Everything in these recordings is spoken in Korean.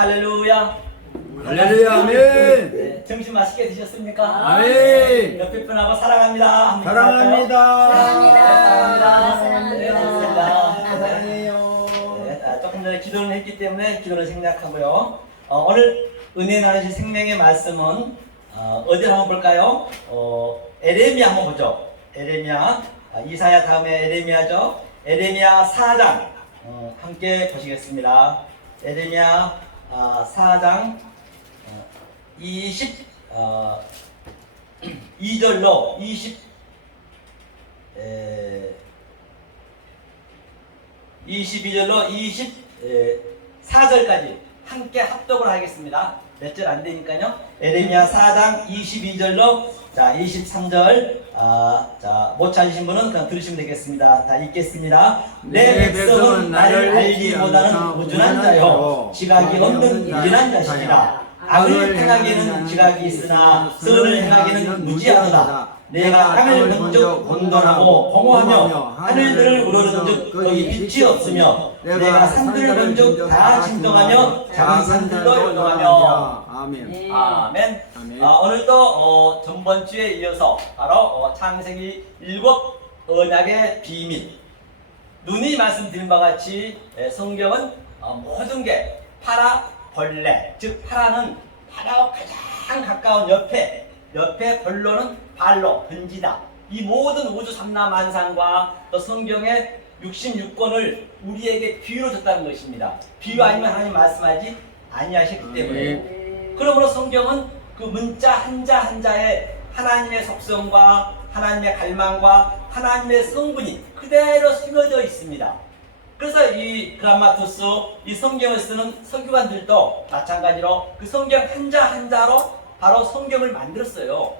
할렐루야. 할렐루야, 아멘. 네, 점심 맛있게 드셨습니까? 아멘. 옆에 분하고 사랑합니다. 한번 사랑합니다. 사랑합니다. 네, 좋습니다. 사랑해요. 네, 조금 전에 기도를 했기 때문에 기도를 생략하고요. 오늘 은혜 나누실 생명의 말씀은 어디를 한번 볼까요? 에레미야 한번 보죠. 에레미야, 이사야 다음에 에레미야죠. 에레미야 4장 함께 보시겠습니다. 에레미야 4장 22절로 22절로 24절까지 함께 합독을 하겠습니다. 몇 절 안 되니까요. 에레미야 4장 22절로 자 23절 자 못 찾으신 분은 그냥 들으시면 되겠습니다. 다 읽겠습니다. 내 백성은 나를 알기보다는 우둔한 자요 지각이 없는 유진한 자식이라. 악을 행하기에는 지각이 있으나 선을 행하기에는 무지하도다. 내가 땅을 본즉 혼돈하고 공허하며 하늘들을 우러러본즉 거기 빛이 없으며 내가 산들을 본즉 다 진동하며 작은 산들도 요동하며. 아멘. 아멘. 아멘. 오늘도 전번주에 이어서 바로 창세기 7 언약의 비밀 눈이 말씀드린 바와 같이 성경은 모든 게 파라 벌레, 즉 파라는 바로 가장 가까운 옆에 벌로는 발로 번지다. 이 모든 우주 삼라만상과 또 성경의 66권을 우리에게 비유로 줬다는 것입니다. 비유 아니면 하나님 말씀하지 아니하셨기 때문에. 그러므로 성경은 그 문자 한자 한자에 하나님의 속성과 하나님의 갈망과 하나님의 성분이 그대로 스며져 있습니다. 그래서 이 그라마토스, 이 성경을 쓰는 서기관들도 마찬가지로 그 성경 한자 한자로 바로 성경을 만들었어요.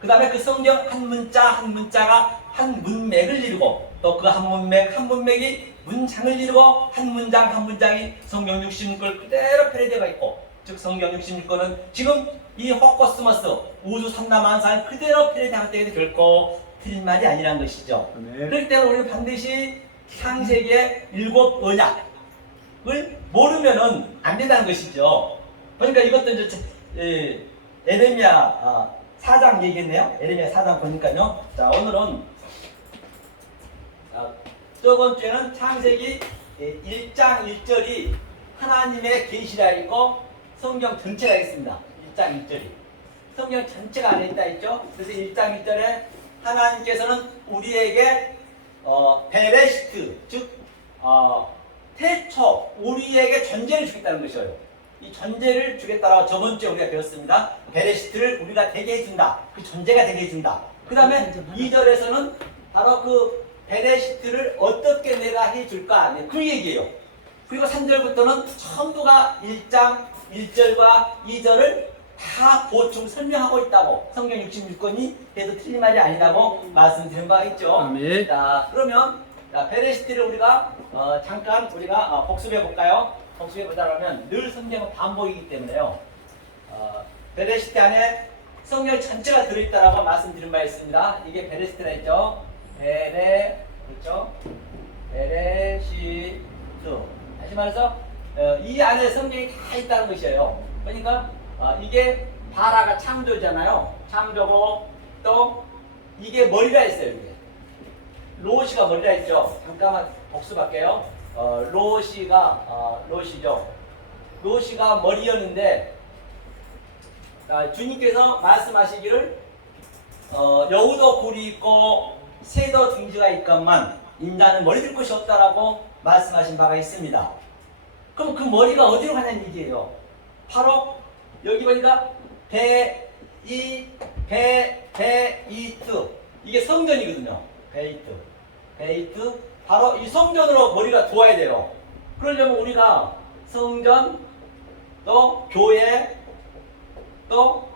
그 다음에 그 성경 한 문자 한 문자가 한 문맥을 이루고 또 그 한 문맥 한 문맥이 문장을 이루고 한 문장 한 문장이 성경 66권 그대로 패러디가 있고, 즉 성경 66권은 지금 이 호코스모스 우주 삼라만상 그대로 패러디할 때에도 결코 틀린 말이 아니라는 것이죠. 그렇기 때문에 우리는 반드시 창세기의 7 언약을 모르면은 안 된다는 것이죠. 그러니까 이것도 이제 에레미야 4장 얘기했네요. 에레미야 4장 보니까요. 자, 오늘은 저번 주에는 창세기 1장 1절이 하나님의 계시라 있고 성경 전체가 있습니다. 1장 1절이 성경 전체가 안에 있다 했죠. 그래서 1장 1절에 하나님께서는 우리에게 베레시트, 즉 태초 우리에게 전제를 주겠다는 것이에요. 이 전제를 주겠다라고 저번 주에 우리가 배웠습니다. 베레시트를 우리가 되게 해준다. 그 전제가 되게 해준다. 그 다음에 2절에서는 바로 그 베레시트를 어떻게 내가 해줄까, 그 얘기예요. 그리고 3절부터는 전부가 1장 1절과 2절을 다 보충 설명하고 있다고, 성경 66권이 해도 틀린 말이 아니라고 말씀드린 바가 있죠. 아멘. 자, 그러면 베레시트를 우리가 잠깐 우리가 복습해 볼까요? 복습해 보자면 늘 성경은 반복이기 때문에요. 베레시트 안에 성경 전체가 들어있다라고 말씀드린 바 있습니다. 이게 베레시트라 했죠. 그렇죠? 베레시트. 다시 말해서 이 안에 성경이 다 있다는 것이에요. 그러니까 이게 바라가 창조잖아요. 창조고 또 이게 머리가 있어요. 이게 로시가 머리가 있죠. 잠깐만 복습할게요. 로시죠. 로시가 머리였는데 주님께서 말씀하시기를 여우도 굴이 있고 새도 둥지가 있건만 인간은 머리 들 곳이 없다라고 말씀하신 바가 있습니다. 그럼 그 머리가 어디로 가냐는 얘기예요. 바로 여기 보니까 베이트 이게 성전이거든요. 베이트 바로 이 성전으로 머리가 도와야 돼요. 그러려면 우리가 성전 또 교회 또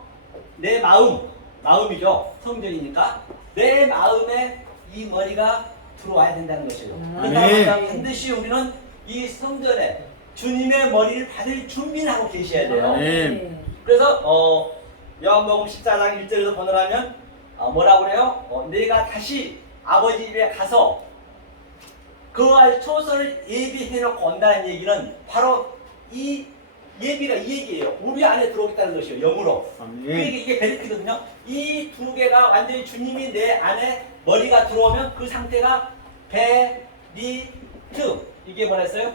내 마음이죠. 성전이니까 내 마음에 이 머리가 들어와야 된다는 것이에요. 그러니까 반드시 우리는 이 성전에 주님의 머리를 받을 준비를 하고 계셔야 돼요. 그래서 요한복음 14장 1절에서 보느라면 뭐라고 그래요? 내가 다시 아버지 집에 가서 그할 초소를 예비해놓고 온다는 얘기는 바로 이 예비가 이 얘기예요. 우리 안에 들어오겠다는 것이에요. 영으로. 아멘. 이게 베리트거든요. 이 두 개가 완전히 주님이 내 안에 머리가 들어오면 그 상태가 베리트. 이게 뭐랬어요?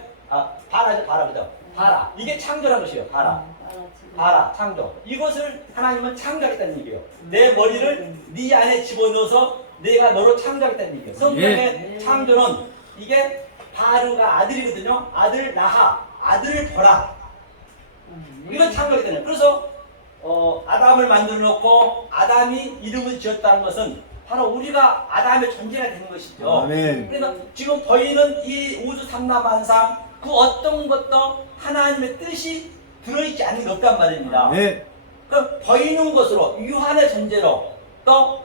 바라죠, 바라 그죠? 바라. 이게 창조라는 것이에요. 바라. 바라, 창조. 이것을 하나님은 창조하겠다는 얘기예요. 내 머리를 네 안에 집어넣어서 내가 너로 창조하겠다는 얘기예요. 성경의 창조는 이게 바르가 아들이거든요. 아들 나하, 아들을 보라. 이건 창조하겠다는 거예요. 그래서 아담을 만들어 놓고 아담이 이름을 지었다는 것은 바로 우리가 아담의 존재가 되는 것이죠. 아멘. 그러니까 지금 보이는 이 우주 삼라만상 그 어떤 것도 하나님의 뜻이 들어있지 않은 게 없단 말입니다. 네. 그럼 보이는 것으로 유한의 존재로 또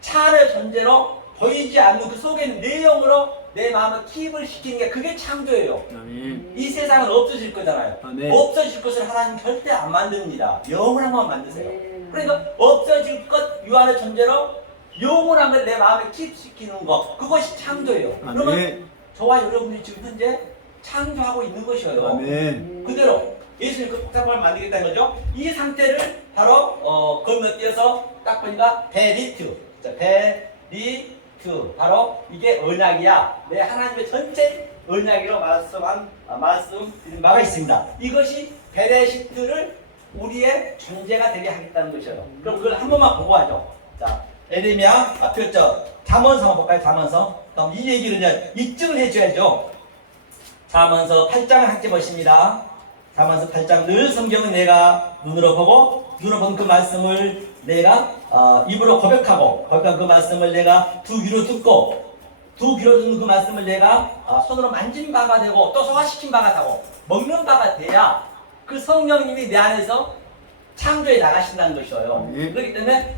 차의 존재로 보이지 않는 그 속에 있는 내용으로 내 마음을 킵을 시키는 게 그게 창조예요. 아멘. 이 세상은 없어질 거잖아요. 아멘. 없어질 것을 하나님 절대 안 만듭니다. 영원한 것만 만드세요. 그러니까 없어질 것 유한의 존재로 영원한 걸 내 마음에 킵시키는 것 그것이 창조예요. 그러면 아멘. 저와 여러분이 지금 현재 창조하고 있는 것이에요. 아멘. 그대로 예수님 그 복잡함을 만들겠다는 거죠. 이 상태를 바로 건너뛰어서 딱 보니까 베리트. 자, 베리트. 바로 이게 언약이야. 내 하나님의 전체 언약이라고 말씀드린 바가 있습니다. 이것이 베레시트를 우리의 존재가 되게 하겠다는 것이에요. 그럼 그걸 한 번만 보고 하죠. 자, 에레미야 앞이었죠. 잠언서 한번 볼까요? 잠언서. 그럼 이 얘기를 이제 입증을 해줘야죠. 잠언서 8장을 함께 보십니다. 잠언서 8장 늘 성경은 내가 눈으로 보고 눈으로 본 그 말씀을 내가 입으로 고백하고 고백한 그 말씀을 내가 두 귀로 듣고 두 귀로 듣는 그 말씀을 내가 손으로 만진 바가 되고 또 소화시킨 바가 되고 먹는 바가 돼야 그 성령님이 내 안에서 창조해 나가신다는 것이에요. 그렇기 때문에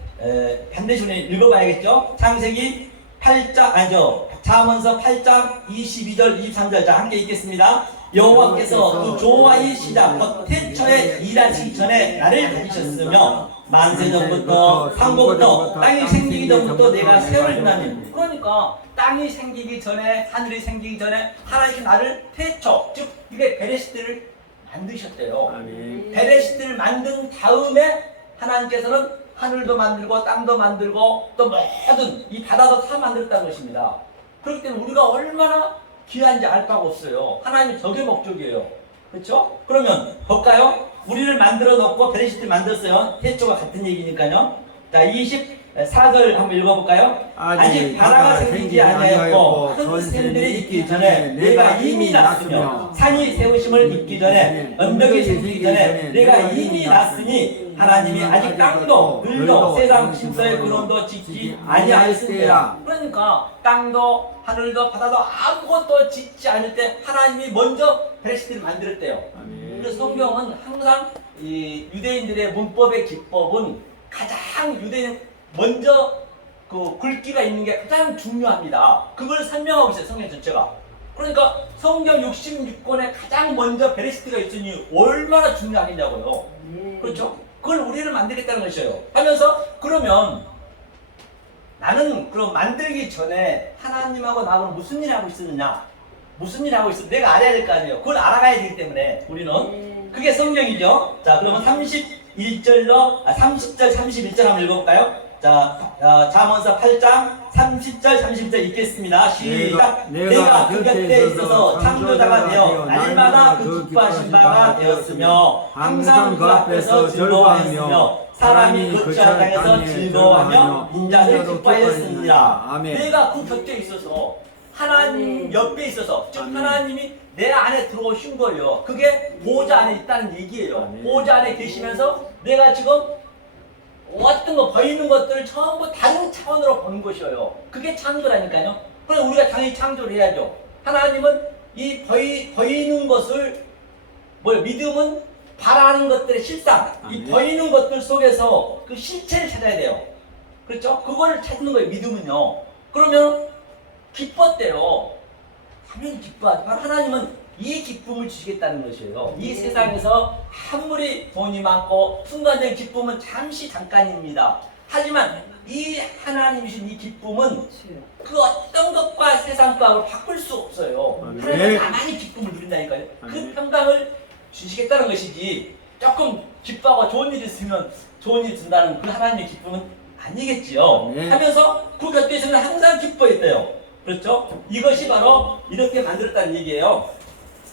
반드시 우리 읽어봐야겠죠. 창세기 8장 아니죠. 잠언서 8장 22절 23절 자 함께 읽겠습니다. 여호와께서 그 조화의 시작 곧 태초에 일하시기 전에 나를 가지셨으며 만세 전부터 상고부터 땅이 생기기 전부터 내가 세월을 주나니. 그러니까 땅이 생기기 전에 하늘이 생기기 전에 하나님께서 나를 태초 즉 이게 베레시트를 만드셨대요. 아멘. 베레시트를 만든 다음에 하나님께서는 하늘도 만들고 땅도 만들고 또 모든 이 바다도 다 만들었다는 것입니다. 그렇기 때문에 우리가 얼마나 귀한지 알 바가 없어요. 하나님의 저게 목적이에요. 그렇죠? 그러면 볼까요? 우리를 만들어 놓고 베레시트를 만들었어요. 태초가 같은 얘기니까요. 자, 24절 한번 읽어볼까요? 아직 바다가 생기지 아니하였고 큰 샘들이 있기 전에 내가 이미 났으며 산이 세우심을 입기 전에 언덕이 생기기 전에 내가 이미 났으니 하나님이 아직 땅도 들도 세상 심서의 근원도 짓지 아니하였으니라. 그러니까 땅도 하늘도 바다도 아무것도 짓지 않을 때 하나님이 먼저 베레시트를 만들었대요. 그래서 성경은 항상 이 유대인들의 문법의 기법은 가장 유대인 먼저 그 굵기가 있는 게 가장 중요합니다. 그걸 설명하고 있어요. 성경 전체가. 그러니까 성경 66권에 가장 먼저 베레시트가 있으니 얼마나 중요하겠냐고요. 그렇죠? 그걸 우리를 만들겠다는 것이에요. 하면서 그러면 나는 그럼 만들기 전에 하나님하고 나하고 무슨 일을 하고 있었느냐? 무슨 일을 하고 있어? 내가 알아야 될 거 아니에요. 그걸 알아가야 되기 때문에 우리는 그게 성경이죠. 자, 그러면 30절, 31절 한번 읽어볼까요? 자, 잠언서 8장 30절, 31절 읽겠습니다. 시작. 내가 그 곁에 있어서 창조자가 되어 날마다 그 기뻐하신 바가 되었으며 항상 그 앞에서 즐거워하며 사람이 그 땅에서 즐거워하며 인자를 기뻐하였습니다. 내가 그 곁에 있어서 하나님 옆에 있어서 즉 하나님이 내 안에 들어오신 거예요. 그게 보호자 안에 있다는 얘기예요. 보호자 안에 계시면서 내가 지금 어떤 거 보이는 것들을 전부 다른 차원으로 보는 것이에요. 그게 창조라니까요. 그럼 우리가 당연히 창조를 해야죠. 하나님은 이 보이는 것을 믿음은 바라는 것들의 실상, 이 보이는 것들 속에서 그 실체를 찾아야 돼요. 그렇죠? 그거를 찾는 거예요. 믿음은요. 그러면 기뻤대요. 당연히 기뻐하죠. 바로 하나님은 이 기쁨을 주시겠다는 것이에요. 이 세상에서 아무리 돈이 많고 순간적인 기쁨은 잠시 잠깐입니다. 하지만 이 하나님이 주신 이 기쁨은 그 어떤 것과 세상 것을 바꿀 수 없어요. 하나님은 가만히 기쁨을 누린다니까요. 그 평강을 주시겠다는 것이지 조금 기뻐하고 좋은 일이 있으면 좋은 일이 준다는 그 하나님의 기쁨은 아니겠지요. 네. 하면서 그 곁에서는 항상 기뻐했대요. 그렇죠? 이것이 바로 이렇게 만들었다는 얘기예요.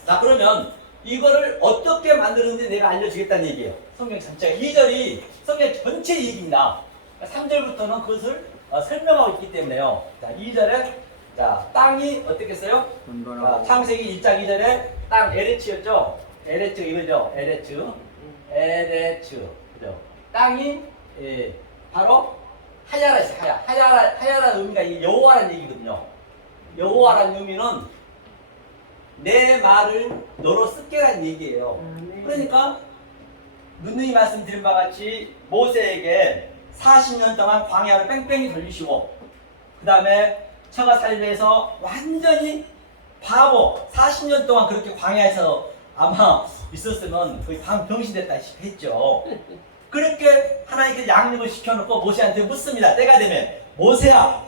자, 그러면 이거를 어떻게 만드는지 내가 알려주겠다는 얘기예요. 성경 전체가 2절이 성경 전체 얘기입니다. 3절부터는 그것을 설명하고 있기 때문에요. 자, 2절에 자, 땅이 어떻게 써요? 자, 창세기 1장 2절에 땅 에레츠였죠? 에레츠 이거죠? 에레츠. 그죠? 땅이 바로 하야라 있어요. 하야라 의미가 이 여호와라는 얘기거든요. 여호와라는 의미는 내 말을 너로 쓰게라는 얘기예요. 그러니까 누누이 말씀드린 바와 같이 모세에게 40년 동안 광야를 뺑뺑이 돌리시고 그 다음에 처가 살리에서 완전히 바보 40년 동안 그렇게 광야에서 아마 있었으면 거의 병신 됐다시피 했죠. 그렇게 하나님께서 양육을 시켜놓고 모세한테 묻습니다. 때가 되면 모세야,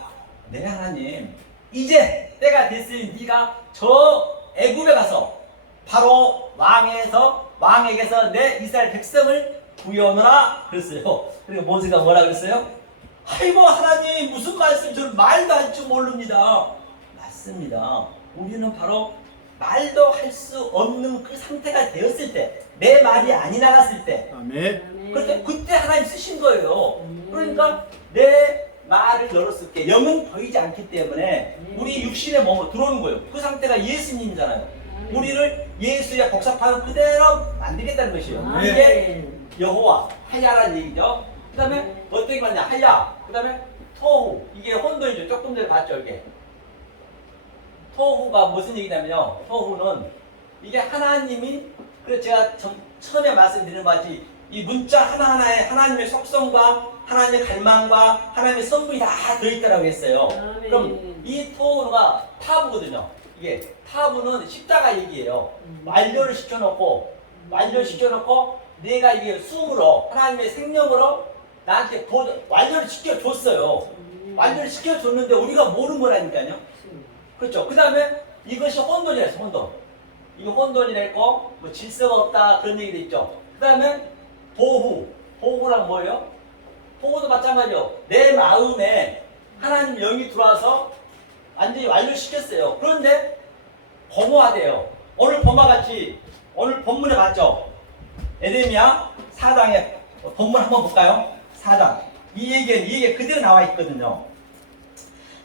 네 하나님 이제 때가 됐으니 네가 저 애굽에 가서 바로 왕에게서 내 이스라엘 백성을 구해오너라 그랬어요. 그리고 모세가 뭐라 그랬어요? 아이고 하나님 무슨 말씀 저는 말도 할 줄 모릅니다. 맞습니다. 우리는 바로 말도 할 수 없는 그 상태가 되었을 때 내 말이 아니 나갔을 때 아멘. 그때 하나님 쓰신 거예요. 그러니까 내 말을 너로 쓸게. 영은 보이지 않기 때문에 우리 육신의 몸으로 들어오는 거예요. 그 상태가 예수님이잖아요. 우리를 예수의 복사판을 그대로 만들겠다는 것이에요. 이게 여호와 하야라는 얘기죠. 그 다음에 어떻게 말하냐 하야. 그 다음에 토후. 이게 혼돈이죠. 조금 전에 봤죠 이게. 토후가 무슨 얘기냐면요. 토후는 이게 하나님이 그래서 제가 처음에 말씀드린 바지 이 문자 하나하나에 하나님의 속성과 하나님의 갈망과 하나님의 성분이 다 들어있다라고 했어요. 그럼 이 토후가 타부거든요. 이게 타부는 십자가 얘기예요. 완료를 시켜놓고 내가 이게 숨으로 하나님의 생명으로 나한테 완료를 시켜줬어요. 완료를 시켜줬는데 우리가 모르는 거라니까요. 그렇죠. 그 다음에 이것이 혼돈이라 했어. 혼돈. 이거 혼돈이라 했고 뭐 질서가 없다 그런 얘기도 있죠. 그 다음에 보후랑 뭐예요? 보후도 마찬가지요. 내 마음에 하나님 영이 들어와서 완전히 완료시켰어요. 그런데 범호하대요. 오늘 범화같이 오늘 본문에 봤죠. 에레미야 4장에 본문 한번 볼까요? 4장 이 얘기 그대로 나와 있거든요.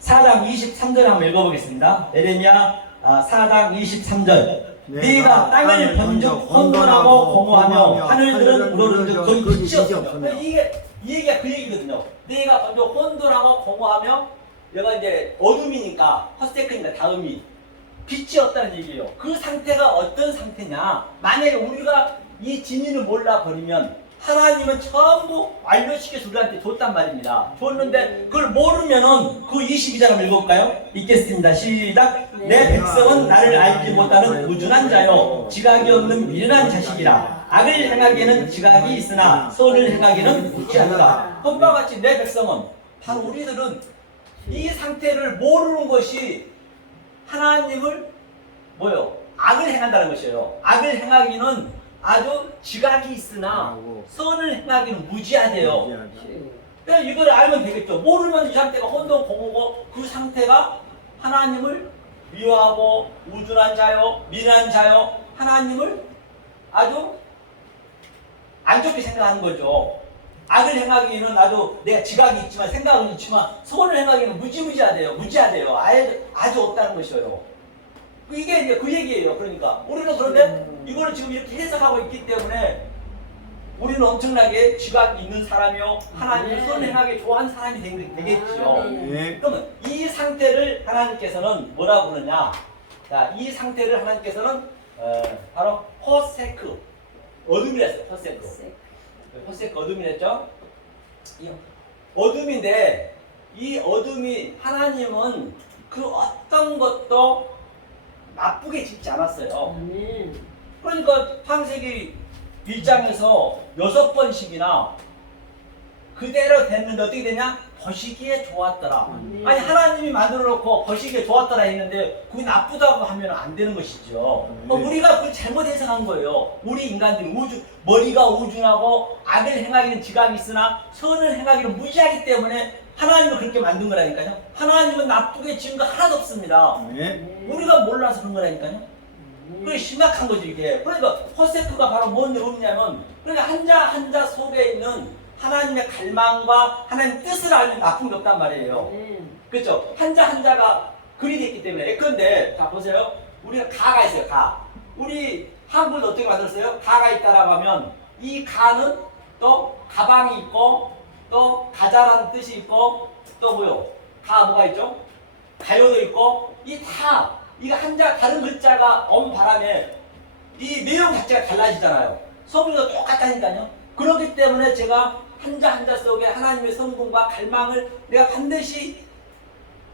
4장 23절 한번 읽어보겠습니다. 에레미야 4장 23절 네가 땅을 번쩍 혼돈하고 공허하며 하늘들은 우러른즉 거기 빛이 없으며 이 얘기가 그 얘기거든요. 네가 번쩍 혼돈하고 공허하며 얘가 이제 어둠이니까 헛세크니까 다음이 빛이 없다는 얘기예요. 그 상태가 어떤 상태냐? 만약에 우리가 이 진리를 몰라버리면 하나님은 전부 완료시켜서 우리한테 줬단 말입니다. 줬는데 그걸 모르면은 그 22절 한번 읽어볼까요? 읽겠습니다. 시작. 내 백성은 나를 알지 못하는 우준한 자요 지각이 없는 미련한 자식이라. 악을 행하기에는 지각이 있으나 선을 행하기는 무지하다. 본과 같이 내 백성은 바로 우리들은 이 상태를 모르는 것이 하나님을 악을 행한다는 것이에요. 악을 행하기는 아주 지각이 있으나 선을 행하기는 무지하대요. 그러니까 이걸 알면 되겠죠. 모르면 이 상태가 혼돈 공허고 그 상태가 하나님을 미워하고 우준한 자요, 미련한 자요, 하나님을 아주 안 좋게 생각하는 거죠. 악을 행하기에는 아주 내가 지각이 있지만 생각은 있지만 선을 행하기에는 무지하대요. 아주 없다는 것이에요. 이게 이제 그 얘기예요. 그러니까 우리는 그런데 이거를 지금 이렇게 해석하고 있기 때문에 우리는 엄청나게 지각이 있는 사람이요 하나님을 선행하게 좋아하는 사람이 되겠지요. 그러면 이 상태를 하나님께서는 뭐라고 그러냐? 자, 이 상태를 하나님께서는 바로 호세크 어둠이랬어요. 호세크 어둠이랬죠. 이 어둠인데 이 어둠이 하나님은 그 어떤 것도 나쁘게 짓지 않았어요. 그러니까 창세기 1장에서 6번씩이나 그대로 됐는데 어떻게 되냐? 보시기에 좋았더라. 아니 하나님이 만들어 놓고 보시기에 좋았더라 했는데 그게 나쁘다고 하면 안 되는 것이죠. 우리가 그걸 잘못 해석한 거예요. 우리 인간들이 머리가 우중하고 악을 행하기는 지각이 있으나 선을 행하기는 무지하기 때문에 하나님은 그렇게 만든 거라니까요. 하나님은 나쁘게 지은 거 하나도 없습니다. 아멘. 우리가 몰라서 그런 거라니까요. 그게 심각한 거죠 이게. 그러니까 호세크가 바로 뭔 의미냐면, 그러니까 한자 한자 속에 있는 하나님의 갈망과 하나님의 뜻을 알면 나쁜 게 없단 말이에요. 그렇죠? 한자 한자가 글이 됐기 때문에. 예컨대 자 보세요. 우리가 가가 있어요. 가. 우리 한글도 어떻게 만들었어요? 가가 있다라고 하면 이 가는 또 가방이 있고 또 가자라는 뜻이 있고 또 뭐요? 가 뭐가 있죠? 가요도 있고 이 다 이거 한자 다른 글자가 온 바람에 이 내용 자체가 달라지잖아요. 성경도 똑같다니까요. 그렇기 때문에 제가 한자 한자 속에 하나님의 성품과 갈망을 내가 반드시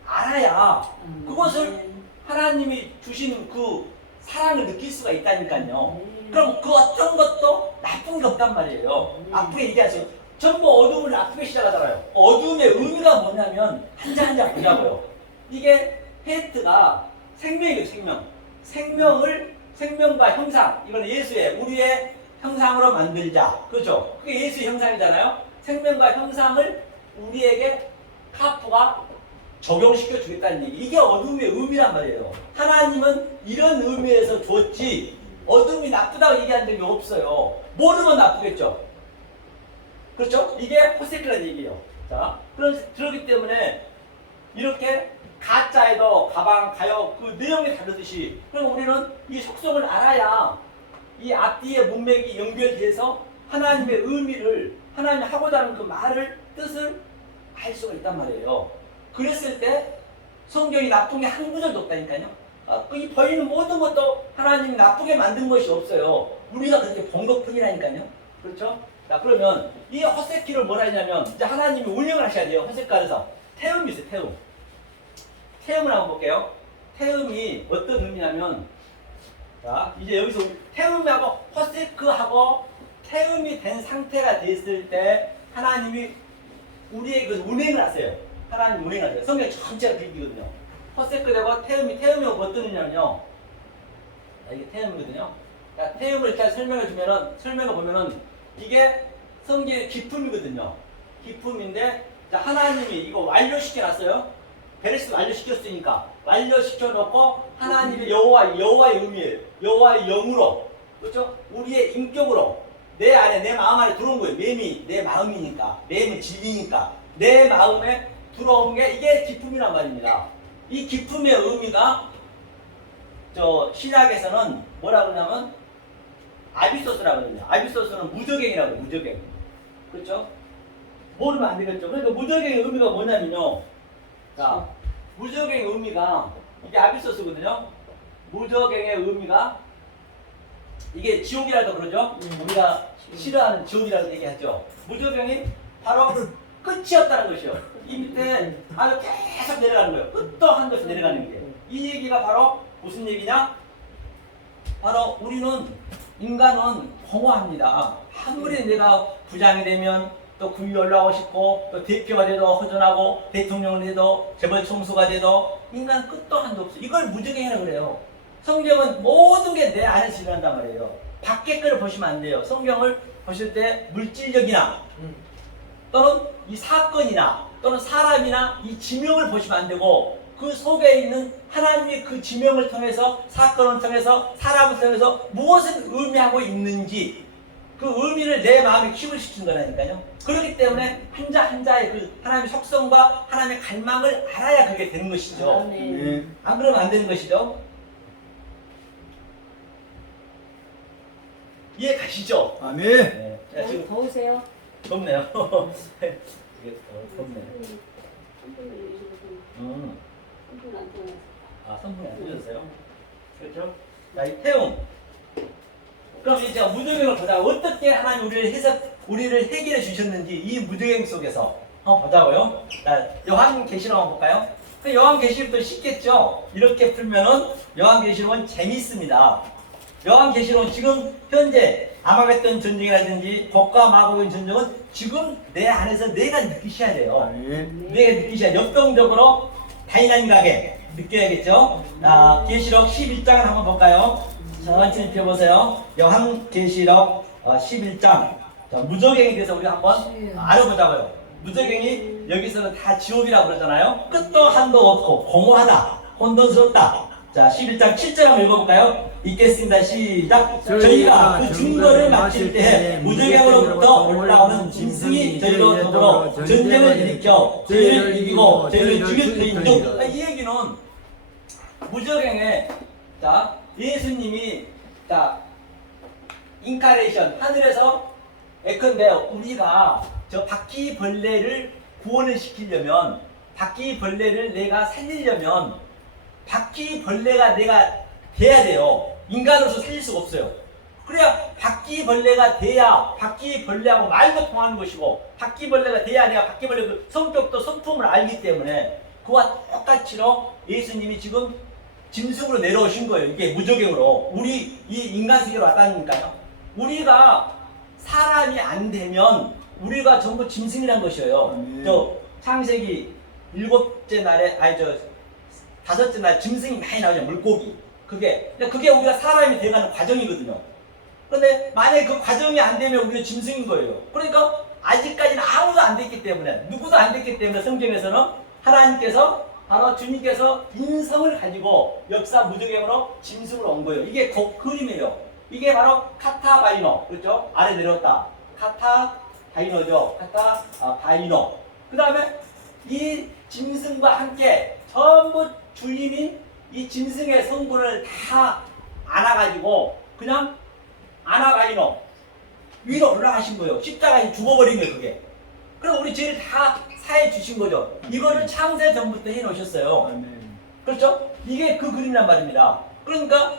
알아야 그것을 하나님이 주신 그 사랑을 느낄 수가 있다니까요. 그럼 그 어떤 것도 나쁜 게 없단 말이에요. 나쁘게 얘기하죠. 전부 어둠을 나쁘게 시작하잖아요. 어둠의 의미가 뭐냐면 한자 한자 보자고요. 이게 헤트가 생명이에요. 생명과 형상, 이거는 예수의 우리의 형상으로 만들자. 그렇죠? 그게 예수의 형상이잖아요. 생명과 형상을 우리에게 카프가 적용시켜 주겠다는 얘기. 이게 어둠의 의미란 말이에요. 하나님은 이런 의미에서 줬지 어둠이 나쁘다고 얘기한 적이 없어요. 모르면 나쁘겠죠. 그렇죠? 이게 호세크라는 얘기예요. 자, 그렇기 때문에 이렇게 가짜에도 가방, 가요 그 내용이 다르듯이, 그럼 우리는 이 속성을 알아야 이 앞뒤의 문맥이 연결돼서 하나님의 의미를, 하나님이 하고자 하는 그 말을, 뜻을 알 수가 있단 말이에요. 그랬을 때 성경이 나쁜 게 한 구절도 없다니까요. 이 보이는 모든 것도 하나님이 나쁘게 만든 것이 없어요. 우리가 그렇게 본 것뿐이라니까요. 그렇죠? 자, 그러면 이 호세키를 뭐라 했냐면, 이제 하나님이 운영을 하셔야 돼요. 호세카에서 태음이 있어요. 태음. 태음을 한번 볼게요. 태음이 어떤 의미냐면, 자, 이제 여기서 태음하고 호세크하고 태음이 된 상태가 됐을 때 하나님이 우리의 그 운행을 하세요. 하나님 운행을 하세요. 성경 전체가 비기거든요. 호세크 되고 태음이 어떤 의미냐면요. 이게 태음이거든요. 자, 태음을 이렇게 설명해 설명해 보면은 이게 성경의 기품이거든요. 기품인데, 자, 하나님이 이거 완료시켜 놨어요. 베레스 완료시켰으니까 완료시켜 놓고 하나님의 여호와의 의미예요. 여호와의 영으로, 그렇죠? 우리의 인격으로 내 안에, 내 마음 안에 들어온 거예요. 맴이 내 마음이니까, 맴은 진리니까 내 마음에 들어온 게 이게 기품이란 말입니다. 이 기품의 의미가 저 신약에서는 뭐라고 하냐면 아비소스라고 하거든요. 아비소스는 무저갱이라고 해요. 무저갱. 그렇죠? 모르면 안 되겠죠. 그러니까 무저갱의 의미가 뭐냐면요. 자, 무저갱의 의미가 이게 아비소스거든요. 무저갱의 의미가 이게 지옥이라고 그러죠. 우리가 싫어하는 지옥이라고 얘기하죠. 무저갱이 바로 끝이 없다는 것이요. 이 밑에 아주 계속 내려가는 거예요. 끝도 한 것이 내려가는 게. 이 얘기가 바로 무슨 얘기냐? 바로 우리는, 인간은 공허합니다. 아무리 내가 부장이 되면 또 군이 올라오고 싶고 또 대표가 돼도 허전하고 대통령을 돼도 재벌 총수가 돼도 인간 끝도 한도 없어. 이걸 무저갱이라고 그래요. 성경은 모든 게 내 안에서 일어난단 말이에요. 밖에 거를 보시면 안 돼요. 성경을 보실 때 물질력이나 또는 이 사건이나 또는 사람이나 이 지명을 보시면 안 되고, 그 속에 있는 하나님의 그 지명을 통해서, 사건을 통해서, 사람을 통해서 무엇을 의미하고 있는지 그 의미를 내 마음에 키우를 시킨 거라니까요. 그렇기 때문에 한자 한자의 그 하나님의 속성과 하나님의 갈망을 알아야 그게 되는 것이죠. 안 그러면 안 되는 것이죠. 이해 가시죠? 아멘. 네. 자, 지금 더우세요? 덥네요. 이게 덥네. 성분이 안 틀렸어요. 그렇죠? 자, 이 태움. 그럼 이제 무저갱을 보자. 어떻게 하나님 우리를 해결해 주셨는지 이 무저갱 속에서 한번 보자고요. 자, 요한계시록 한번 볼까요? 요한계시록도 쉽겠죠? 이렇게 풀면은 요한계시록은 재미있습니다. 요한계시록은 지금 현재 아마겟돈 전쟁이라든지 복과 마고의 전쟁은 지금 내 안에서 내가 느끼셔야 돼요. 아멘. 내가 느끼셔야 역동적으로 다이나믹하게 느껴야겠죠. 계시록 11장을 한번 볼까요? 천천히 펴보세요. 요한계시록 11장. 자, 무적행에 대해서 우리가 한번 알아보자고요. 무적행이 여기서는 다 지옥이라고 그러잖아요. 끝도 한도 없고 공허하다, 혼돈스럽다. 자, 11장 7절 한번 읽어볼까요? 읽겠습니다. 시작. 저희가 그 증거를 마칠 때 무적행으로부터 올라오는 짐승이 저희로 더불어 전쟁을 일으켜 저희를 이기고 저희를 죽일 터인즉. 이 얘기는 무적행에 자 예수님이 자 인카레이션 하늘에서 예컨대 우리가 저 바퀴벌레를 구원을 시키려면 바퀴벌레를 내가 살리려면 바퀴벌레가 내가 돼야 돼요. 인간으로서 살릴 수가 없어요. 그래야 바퀴벌레가 돼야 바퀴벌레하고 말도 통하는 것이고 바퀴벌레가 돼야 내가 바퀴벌레 그 성격도 성품을 알기 때문에 그와 똑같이로 예수님이 지금 짐승으로 내려오신 거예요. 이게 무적행으로 우리 이 인간 세계로 왔다니까요. 우리가 사람이 안 되면 우리가 전부 짐승이란 것이에요. 저 창세기 7째 날에 다섯째 날 짐승이 많이 나오죠. 물고기. 그게 우리가 사람이 돼가는 과정이거든요. 그런데 만약에 그 과정이 안 되면 우리는 짐승인 거예요. 그러니까 아직까지는 아무도 안 됐기 때문에 누구도 안 됐기 때문에 성경에서는 하나님께서 바로 주님께서 인성을 가지고 역사 무적행으로 짐승을 온 거예요. 이게 그림이에요. 이게 바로 카타바이노. 그렇죠? 아래 내려왔다. 카타바이노죠. 카타바이노. 그 다음에 이 짐승과 함께 전부 주님이 이 짐승의 성분을 다 안아가지고 그냥 아나바이노 위로 올라가신 거예요. 십자가에 죽어버린 거예요. 그게. 그럼 우리 죄를 다 사해 주신 거죠. 이거를 창세 전부터 해 놓으셨어요. 아멘. 그렇죠? 이게 그 그림이란 말입니다. 그러니까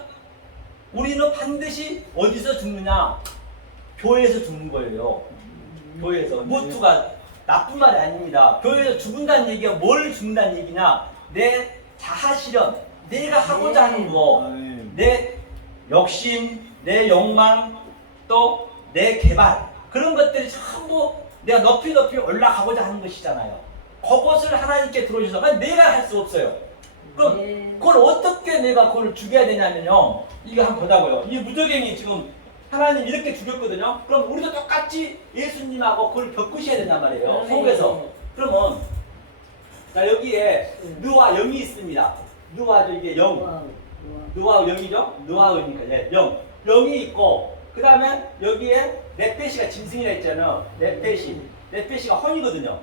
우리는 반드시 어디서 죽느냐? 교회에서 죽는 거예요. 교회에서. 무투가 나쁜 말이 아닙니다. 교회에서 죽는다는 얘기가 뭘 죽는다는 얘기냐? 내 자아 실현, 내가 하고자 하는 거, 아멘. 내 욕심, 내 욕망, 또 내 개발, 그런 것들이 전부 내가 높이 올라가고자 하는 것이잖아요. 그것을 하나님께 들어주셔서 내가 할 수 없어요. 그럼 그걸 어떻게 내가 그걸 죽여야 되냐면요. 이거 한번 보자고요. 이 무적행이 지금 하나님 이렇게 죽였거든요. 그럼 우리도 똑같이 예수님하고 그걸 겪으셔야 된단 말이에요. 속에서. 그러면 자 여기에 느와 영이 있습니다. 느와죠 이게 영. 느와 영이죠? 느와니까 예, 영. 영이 있고 그 다음에 여기에 네페시가 짐승이라 했잖아요. 네페시가 혼이거든요.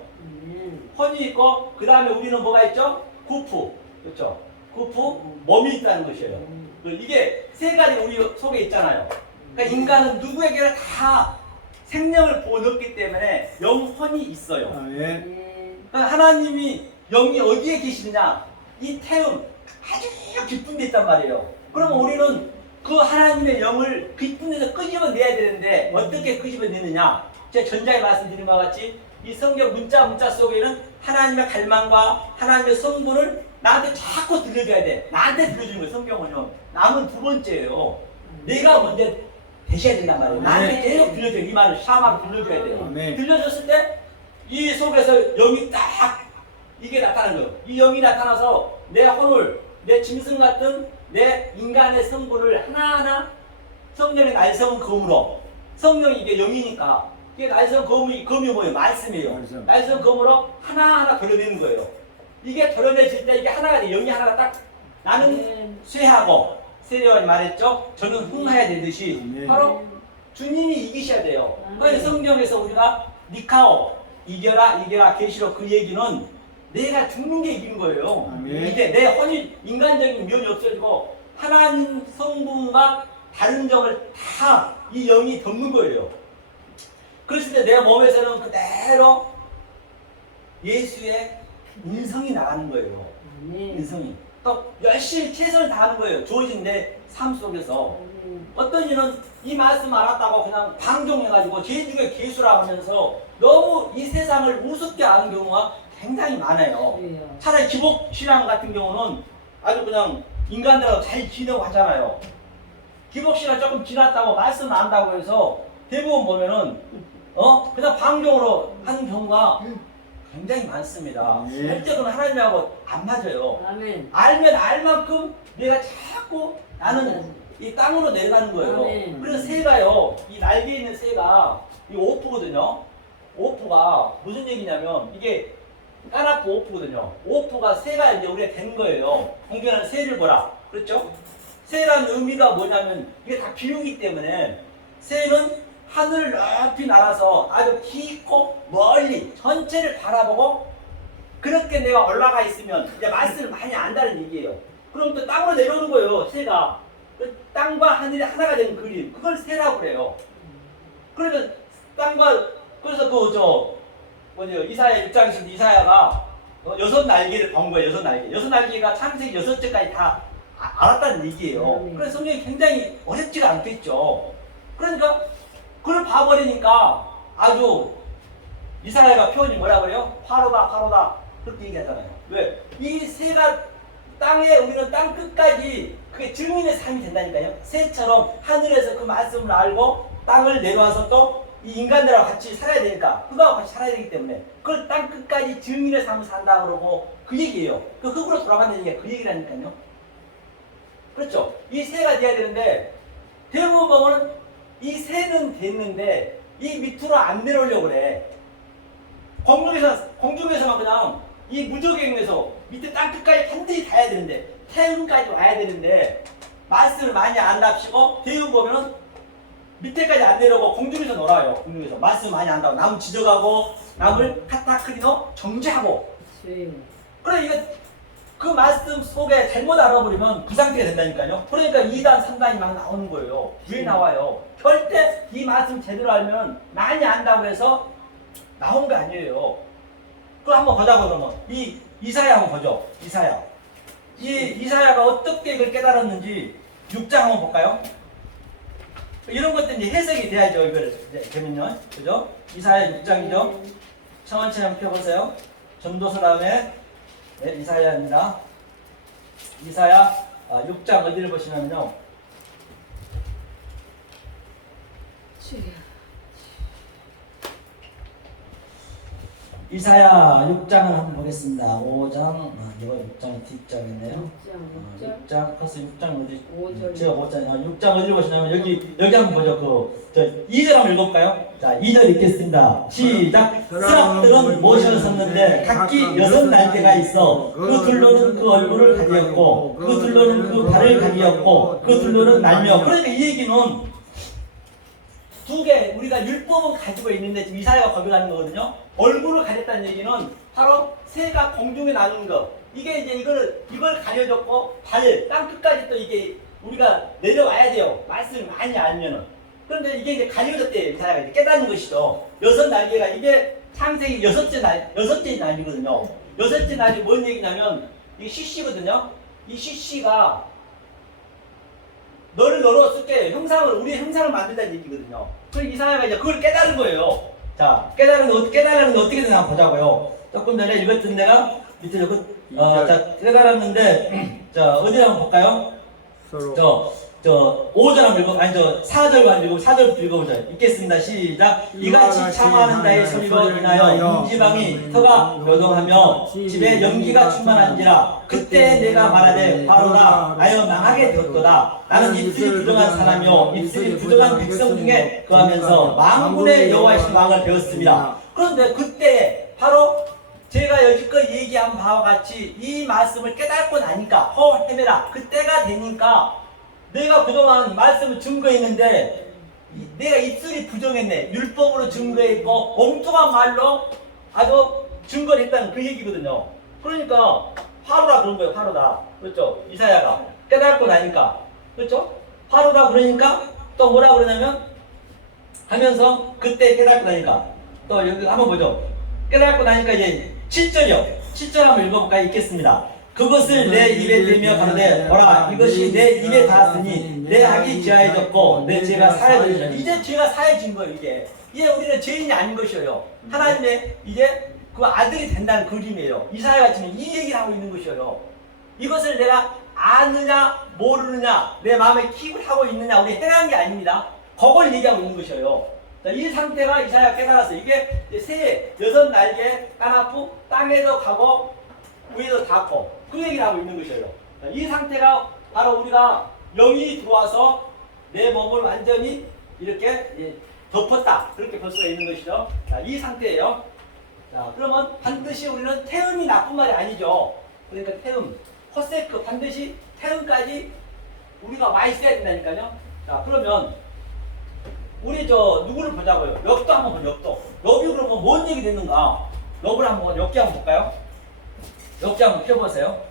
혼이 있고 그 다음에 우리는 뭐가 있죠? 구프. 그렇죠? 구프 몸이 있다는 것이에요. 이게 세 가지 우리 속에 있잖아요. 그러니까 인간은 누구에게나 다 생명을 부어넣었기 때문에 영혼이 있어요. 아멘. 그러니까 하나님이 영이 어디에 계시느냐? 이 태움 아주 깊은 데 있단 말이에요. 그러면 우리는 그 하나님의 영을 깊은 데서 끄집어내야 되는데 어떻게 끄집어내느냐? 제가 전자에 말씀드린 바와 같이 이 성경 문자 속에는 하나님의 갈망과 하나님의 성분을 나한테 자꾸 들려줘야 돼. 나한테 들려주는 거예요. 성경은요. 남은 두 번째예요. 내가 먼저 되셔야 된단 말이에요. 나한테 계속 들려줘요. 이 말을 샤마로 들려줘야 돼요. 아멘. 들려줬을 때 이 속에서 영이 딱 이게 나타나는 거예요. 이 영이 나타나서 내 혼을 내 짐승 같은 내 인간의 성분을 하나하나 성령의 날성은 검으로 성령이 이게 영이니까 이게 날성 검이 뭐예요? 말씀이에요. 말씀. 날성 검으로 하나하나 도려내는 거예요. 이게 도려내질 때 이게 하나가 돼. 영이 하나가 딱 나는 쇠하고 세례요한이 말했죠. 저는 흥해야 되듯이 바로 주님이 이기셔야 돼요. 그래서 성경에서 우리가 니카오 이겨라 계시록 그 얘기는 내가 죽는 게 이기는 거예요. 아멘. 이게 내 혼이 인간적인 면이 없어지고 하나님 성분과 다른 점을 다 이 영이 덮는 거예요. 그랬을 때 내 몸에서는 그대로 예수의 인성이 나가는 거예요. 인성이. 또 열심히 최선을 다하는 거예요. 주어진 내 삶 속에서. 어떤 이는 이 말씀 알았다고 그냥 방종해가지고 제주의 개수라 하면서 너무 이 세상을 우습게 아는 경우가 굉장히 많아요. 차라리 기복신앙 같은 경우는 아주 그냥 인간들하고 잘 지내고 하잖아요. 기복 시간 조금 지났다고 말씀 안 한다고 해서 대부분 보면은 그냥 방종으로 하는 경우가 굉장히 많습니다. 네. 실제로는 하나님하고 안 맞아요. 아멘. 알면 알만큼 내가 자꾸 나는 이 땅으로 내려가는 거예요. 아멘. 그래서 새가요, 이 날개에 있는 새가 이 오프거든요. 오프가 무슨 얘기냐면 이게 까나프 오프거든요. 오프가 새가 이제 우리가 된 거예요. 공변하는 새를 보라. 그렇죠? 새라는 의미가 뭐냐면 이게 다 비유기 때문에 새는 하늘을 높이 날아서 아주 깊고 멀리 전체를 바라보고 그렇게 내가 올라가 있으면 이제 말씀을 많이 안다는 얘기예요. 그럼 또 땅으로 내려오는 거예요. 새가. 그 땅과 하늘이 하나가 되는 그림. 그걸 새라고 그래요. 그러면 땅과 그래서 이사야 6장에서 이사야가 6날개를 본 거예요. 6날개. 6날개가 창세기 6절까지 다 알았다는 얘기예요. 그래서 성경이 굉장히 어렵지가 않겠죠. 그러니까 그걸 봐버리니까 아주 이사야가 표현이 뭐라 그래요? 파로다 파로다 그렇게 얘기하잖아요. 왜? 이 새가 땅에 우리는 땅 끝까지 그게 증인의 삶이 된다니까요. 새처럼 하늘에서 그 말씀을 알고 땅을 내려와서 또 이 인간들하고 같이 살아야 되니까 그거하고 같이 살아야 되기 때문에 그걸 땅 끝까지 증인의 삶을 산다 그러고 그 얘기예요. 그 흙으로 돌아간다는 얘기가 그 얘기라니까요. 그렇죠? 이 새가 돼야 되는데 대부분 보면 이 새는 됐는데 이 밑으로 안 내려오려고 그래. 공중에서만 그냥 이 무적행에서 밑에 땅 끝까지 반드시 닿아야 되는데 태음까지 와야 되는데 말씀을 많이 안 답시고 대부분 보면은 밑에까지 안 내려오고 공중에서 놀아요. 공중에서 말씀 많이 안다고 나무 지져가고 나무를 카타크리노 정죄하고 그래 이거 그 말씀 속에 잘못 알아버리면 그 상태가 된다니까요. 그러니까 2단 3단이 막 나오는 거예요. 왜 나와요? 절대 이 말씀 제대로 알면 많이 안다고 해서 나온 거 아니에요. 그거 한번 보자고 그러면 이 이사야 한번 보죠. 이사야. 이 이사야가 어떻게 이걸 깨달았는지 6장 한번 볼까요? 이런 것들 이제 해석이 돼야죠. 이걸 되면요. 그죠? 이사야 6장이죠. 천천히 한번 펴보세요. 전도서 다음에 네, 이사야입니다. 이사야 6장 어디를 보시냐면요. 이사야 6장을 한번 보겠습니다. 5장, 이거 6장이 뒷장이네요. 6장, 커서 6장 어디? 5절. 제가 6장 어디를 보시냐면 여기 한번 보죠. 2절 한번 읽어볼까요? 자, 2절 읽겠습니다. 시작. 스랍들은 모셔를 섰는데 각기 6날개가 있어 그 둘로는 그 얼굴을 가리었고 그 둘로는 그 발을 가리었고 그 둘로는 날며. 그러니까 이 얘기는 두 개 우리가 율법은 가지고 있는데 지금 이사야가 거듭하는 거거든요. 얼굴을 가렸다는 얘기는 바로 새가 공중에 나는 거. 이게 이제 이걸 가려줬고 땅 끝까지 또 이게 우리가 내려와야 돼요. 말씀을 많이 알면은. 그런데 이게 이제 가려졌대요. 이사야가 이제 깨닫는 것이죠. 6날개가 이게 창세기 여섯째 날이거든요. 여섯째 날이 뭔 얘기냐면 이게 CC거든요. 이 CC가 너를 넣었을 때 우리의 형상을 만든다는 얘기거든요. 그래서 이사야가 이제 그걸 깨달은 거예요. 자, 깨달은 게 어떻게 되나 한번 보자고요. 조금 전에 읽었던 내가 밑에 자, 깨달았는데, 자, 어디 한번 볼까요? 서로. 5절 한번 읽어, 4절만 읽고, 4절부터 읽어보자. 읽겠습니다. 시작. 이같이 창화하는 자의 소리로 인하여 임지방이 터가 요동하며 집에 연기가 충만한지라 그때 내가 말하되 바로나 아여 망하게 되었도다. 나는 입술이 부정한 사람이요 입술이 부정한 백성 중에 거하면서 만군의 여호와이신 왕을 배웠습니다. 그런데 그때 바로 제가 여지껏 얘기한 바와 같이 이 말씀을 깨닫고 나니까 헤매라 그때가 되니까 내가 그동안 말씀을 증거했는데 내가 입술이 부정했네. 율법으로 증거했고 엉뚱한 말로 아주 증거를 했다는 그 얘기거든요. 그러니까 파로다 그런 거예요. 파로다. 그렇죠? 이사야가 깨닫고 나니까. 그렇죠? 파로다 그러니까 또 뭐라 그러냐면 하면서 그때 깨닫고 나니까 또 여기 한번 보죠. 깨닫고 나니까 이제 7절이요. 7절 한번 읽어볼까요? 읽겠습니다. 그것을 내 입에 들며 가로되 보라 이것이 내 입에 닿았으니 내 악이 지하해졌고 내 죄가 사해졌으리라. 이제 죄가 사해진 거예요. 이게 우리는 죄인이 아닌 것이에요. 하나님의 이제 그 아들이 된다는 그림이에요. 이사야가 지금 이 얘기를 하고 있는 것이에요. 이것을 내가 아느냐 모르느냐 내 마음에 킥을 하고 있느냐 우리 해당한 게 아닙니다. 그걸 얘기하고 있는 것이에요. 자, 이 상태가 이사야 깨달았어요. 이게 새 여섯 날개 까나프 땅에도 가고 위에도 닿고 그 얘기를 하고 있는 것이에요. 자, 이 상태가 바로 우리가 영이 들어와서 내 몸을 완전히 이렇게 덮었다 그렇게 볼 수가 있는 것이죠. 자, 이 상태예요. 자, 그러면 반드시 우리는 태음이 나쁜 말이 아니죠. 그러니까 태음, 허세크 반드시 태음까지 우리가 와 있어야 된다니까요. 자, 그러면 우리 누구를 보자고요. 엽도 한번 보죠. 엽도. 엽이 그러면 뭔 얘기 됐는가? 엽을 한번 엽기 한번 볼까요? 엽기 한번 펴보세요.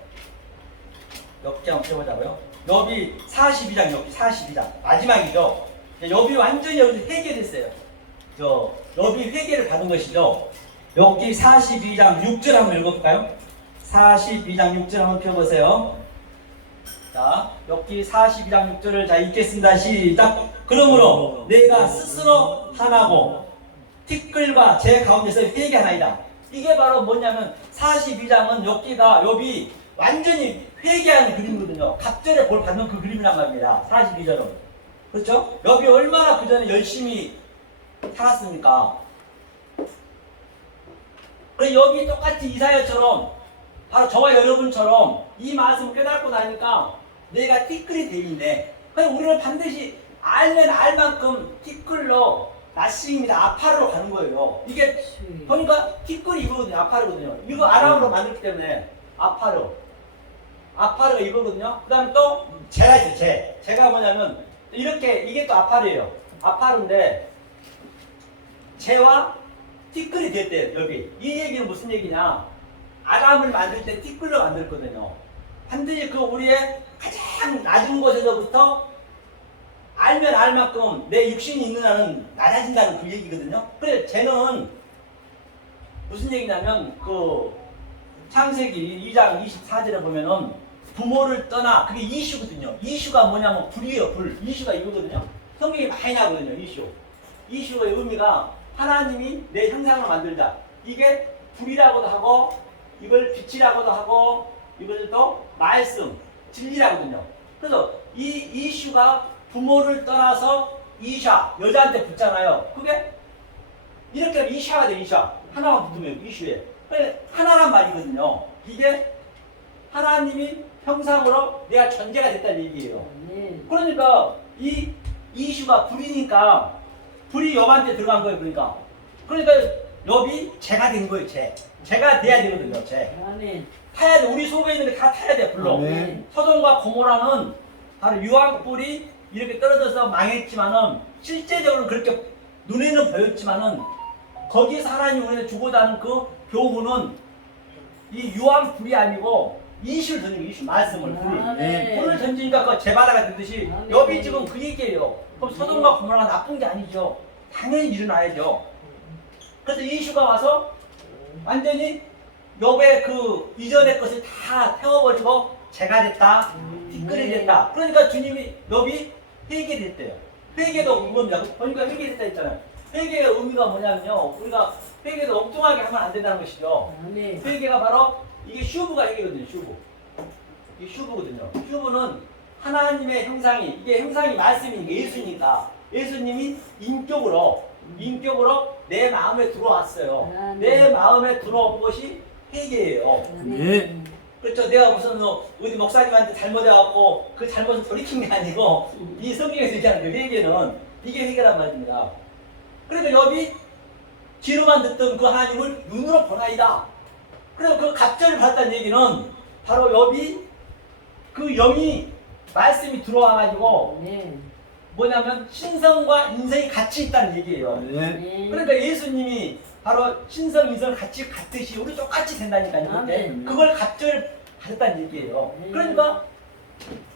엽기 한번 펴보자고요. 엽이 42장 엽기 42장 마지막이죠. 엽이 완전히 여기서 해결됐어요. 엽이 회개를 받은 것이죠. 엽기 42장 6절 한번 읽어볼까요? 42장 6절 한번 펴보세요. 자, 엽기 42장 6절을 자 읽겠습니다. 시작. 그러므로 내가 스스로 하나고 티끌과 제 가운데서 회개하나이다. 이게 바로 뭐냐면 42장은 엽이 완전히 회개하는 그림이거든요. 갑절에 볼 받는 그 그림이란 말입니다. 42절은. 그렇죠? 엽이 얼마나 그 전에 열심히 살았습니까? 그래서 엽이 똑같이 이사야처럼 바로 저와 여러분처럼 이 말씀을 깨닫고 나니까 내가 티끌이 돼 있네. 그래서 우리는 반드시 알면 알 만큼 티끌로 나스입니다. 아파르로 가는 거예요. 이게 보니까 티끌이 이거거든요. 아파르거든요. 이거 아람으로 만들기 때문에 아파르가 이거거든요. 그 다음에 또 제가 있어요. 제가 뭐냐면 이렇게 이게 또 아파르예요. 아파르인데 제와 티끌이 됐대요. 여기 이 얘기는 무슨 얘기냐? 아람을 만들 때 티끌로 만들거든요. 반드시 그 우리의 가장 낮은 곳에서부터 알면 알 만큼 내 육신이 있는 한은 낮아진다는 그 얘기거든요. 그래, 쟤는 무슨 얘기냐면 그 창세기 2장 24절에 보면은 부모를 떠나 그게 이슈거든요. 이슈가 뭐냐면 불이에요. 불. 이슈가 이거거든요. 성경이 많이 나거든요. 이슈의 의미가 하나님이 내 형상을 만들자. 이게 불이라고도 하고 이걸 빛이라고도 하고 이것을 또 말씀, 진리라거든요. 그래서 이 이슈가 부모를 떠나서 이샤, 여자한테 붙잖아요. 그게 이렇게 하면 이샤가 돼, 이샤. 하나만 붙으면 이슈에. 하나란 말이거든요. 이게 하나님이 형상으로 내가 존재가 됐다는 얘기예요. 그러니까 이 이슈가 불이니까 불이 엽한테 들어간 거예요. 그러니까 엽이 죄가 된 거예요. 죄가 돼야 되거든요. 죄. 타야 돼. 우리 속에 있는 게 다 타야 돼. 불로. 소돔과 고모라는 바로 유황불이 이렇게 떨어져서 망했지만은 실제적으로 그렇게 눈에는 보였지만은 거기에서 하나님 우리는 주고자 하는 그 교훈은 이 유황불이 아니고 이슈를 던지는 이슈 말씀을 불을 던지니까 그 재바다가 되듯이 엽이 지금 그 얘기예요. 그럼 소돔과 고모라가 나쁜 게 아니죠. 당연히 일어나야죠. 그래서 이슈가 와서 완전히 엽의 그 이전의 것을 다 태워버리고 죄가 됐다, 티끌이 됐다. 그러니까 주님이 엽이 회개됐대요. 회개도 의미입니다. 보니까 회개됐다 했잖아요. 회개의 의미가 뭐냐면요, 우리가 회개도 엉뚱하게 하면 안 된다는 것이죠. 회개가 바로 이게 슈브가 회개거든요. 이게 슈브거든요. 슈브는 하나님의 형상이, 이게 형상이 말씀인 게 예수니까 예수님이 인격으로 내 마음에 들어왔어요. 내 마음에 들어온 것이 회개예요. 그렇죠. 내가 무슨 어디 목사님한테 잘못해갖고 그 잘못을 돌이킨 게 아니고 이 성경에서 얘기하는 그 회개는 이게 회개란 말입니다. 그러니까 엽이 귀로만 듣던 그 하나님을 눈으로 보나이다. 그래서 그 갑절을 받았다는 얘기는 바로 엽이 그 영이 말씀이 들어와가지고 뭐냐면 신성과 인성이 같이 있다는 얘기예요. 그러니까 예수님이 바로 신성, 인성 같이 같듯이 우리 똑같이 된다니까요. 그걸 갑절 받았다는 얘기예요. 그러니까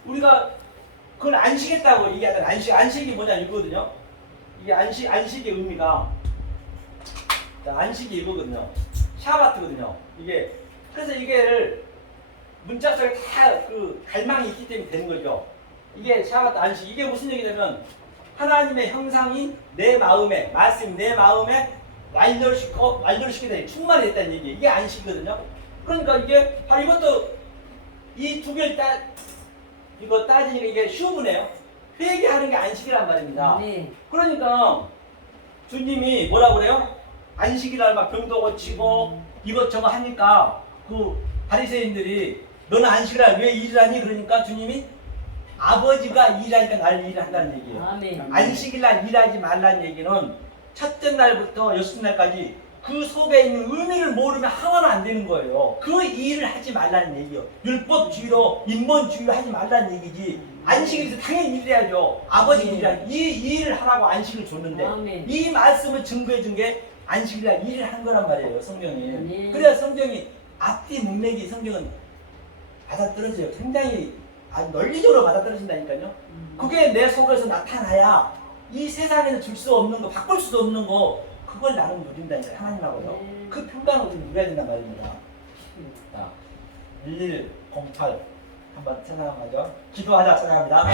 우리가 그걸 안식했다고 얘기하잖아요. 안식이 뭐냐 이거거든요. 이게 안식의 의미가 안식이 이거거든요. 샤바트거든요. 이게 그래서 이게 문자 속에 다 그 갈망이 있기 때문에 되는 거죠. 이게 샤바트 안식. 이게 무슨 얘기냐면 하나님의 형상이 내 마음에 말씀 내 마음에 완료시키다 충만이 됐다는 얘기. 이게 안식이거든요. 그러니까 이게 바로 이것도 이 두 개를 딱 이거 따지니까 이게 쉬우네요. 회개하는 게 안식이란 말입니다. 네. 그러니까 주님이 뭐라 그래요? 안식이날 막 병도 고치고 이것저것 하니까 그 바리새인들이 너는 안식이날 왜 일을 하니? 그러니까 주님이 아버지가 일하니까 나를 일한다는 얘기예요. 아멘. 안식일날 일하지 말라는 얘기는 첫째 날부터 여섯 날까지 그 속에 있는 의미를 모르면 하나는 안 되는 거예요. 그 일을 하지 말라는 얘기요. 율법주의로 인본주의로 하지 말라는 얘기지. 안식일에서 당연히 일해야죠. 아버지 일이란 이 일을 하라고 안식을 줬는데 아멘. 이 말씀을 증거해 준 게 안식일날 일을 한 거란 말이에요. 성경이. 아멘. 그래야 성경이 앞뒤 문맥이 성경은 받아떨어져요. 굉장히 논리적으로 받아떨어진다니까요. 그게 내 속에서 나타나야 이 세상에서 줄 수 없는 거, 바꿀 수도 없는 거, 그걸 나는 누린다니까 하나님하고요. 그 평강을 좀 누려야 된단 말입니다. 자, 1108 한번 찬양하죠. 기도하자 찬양합니다.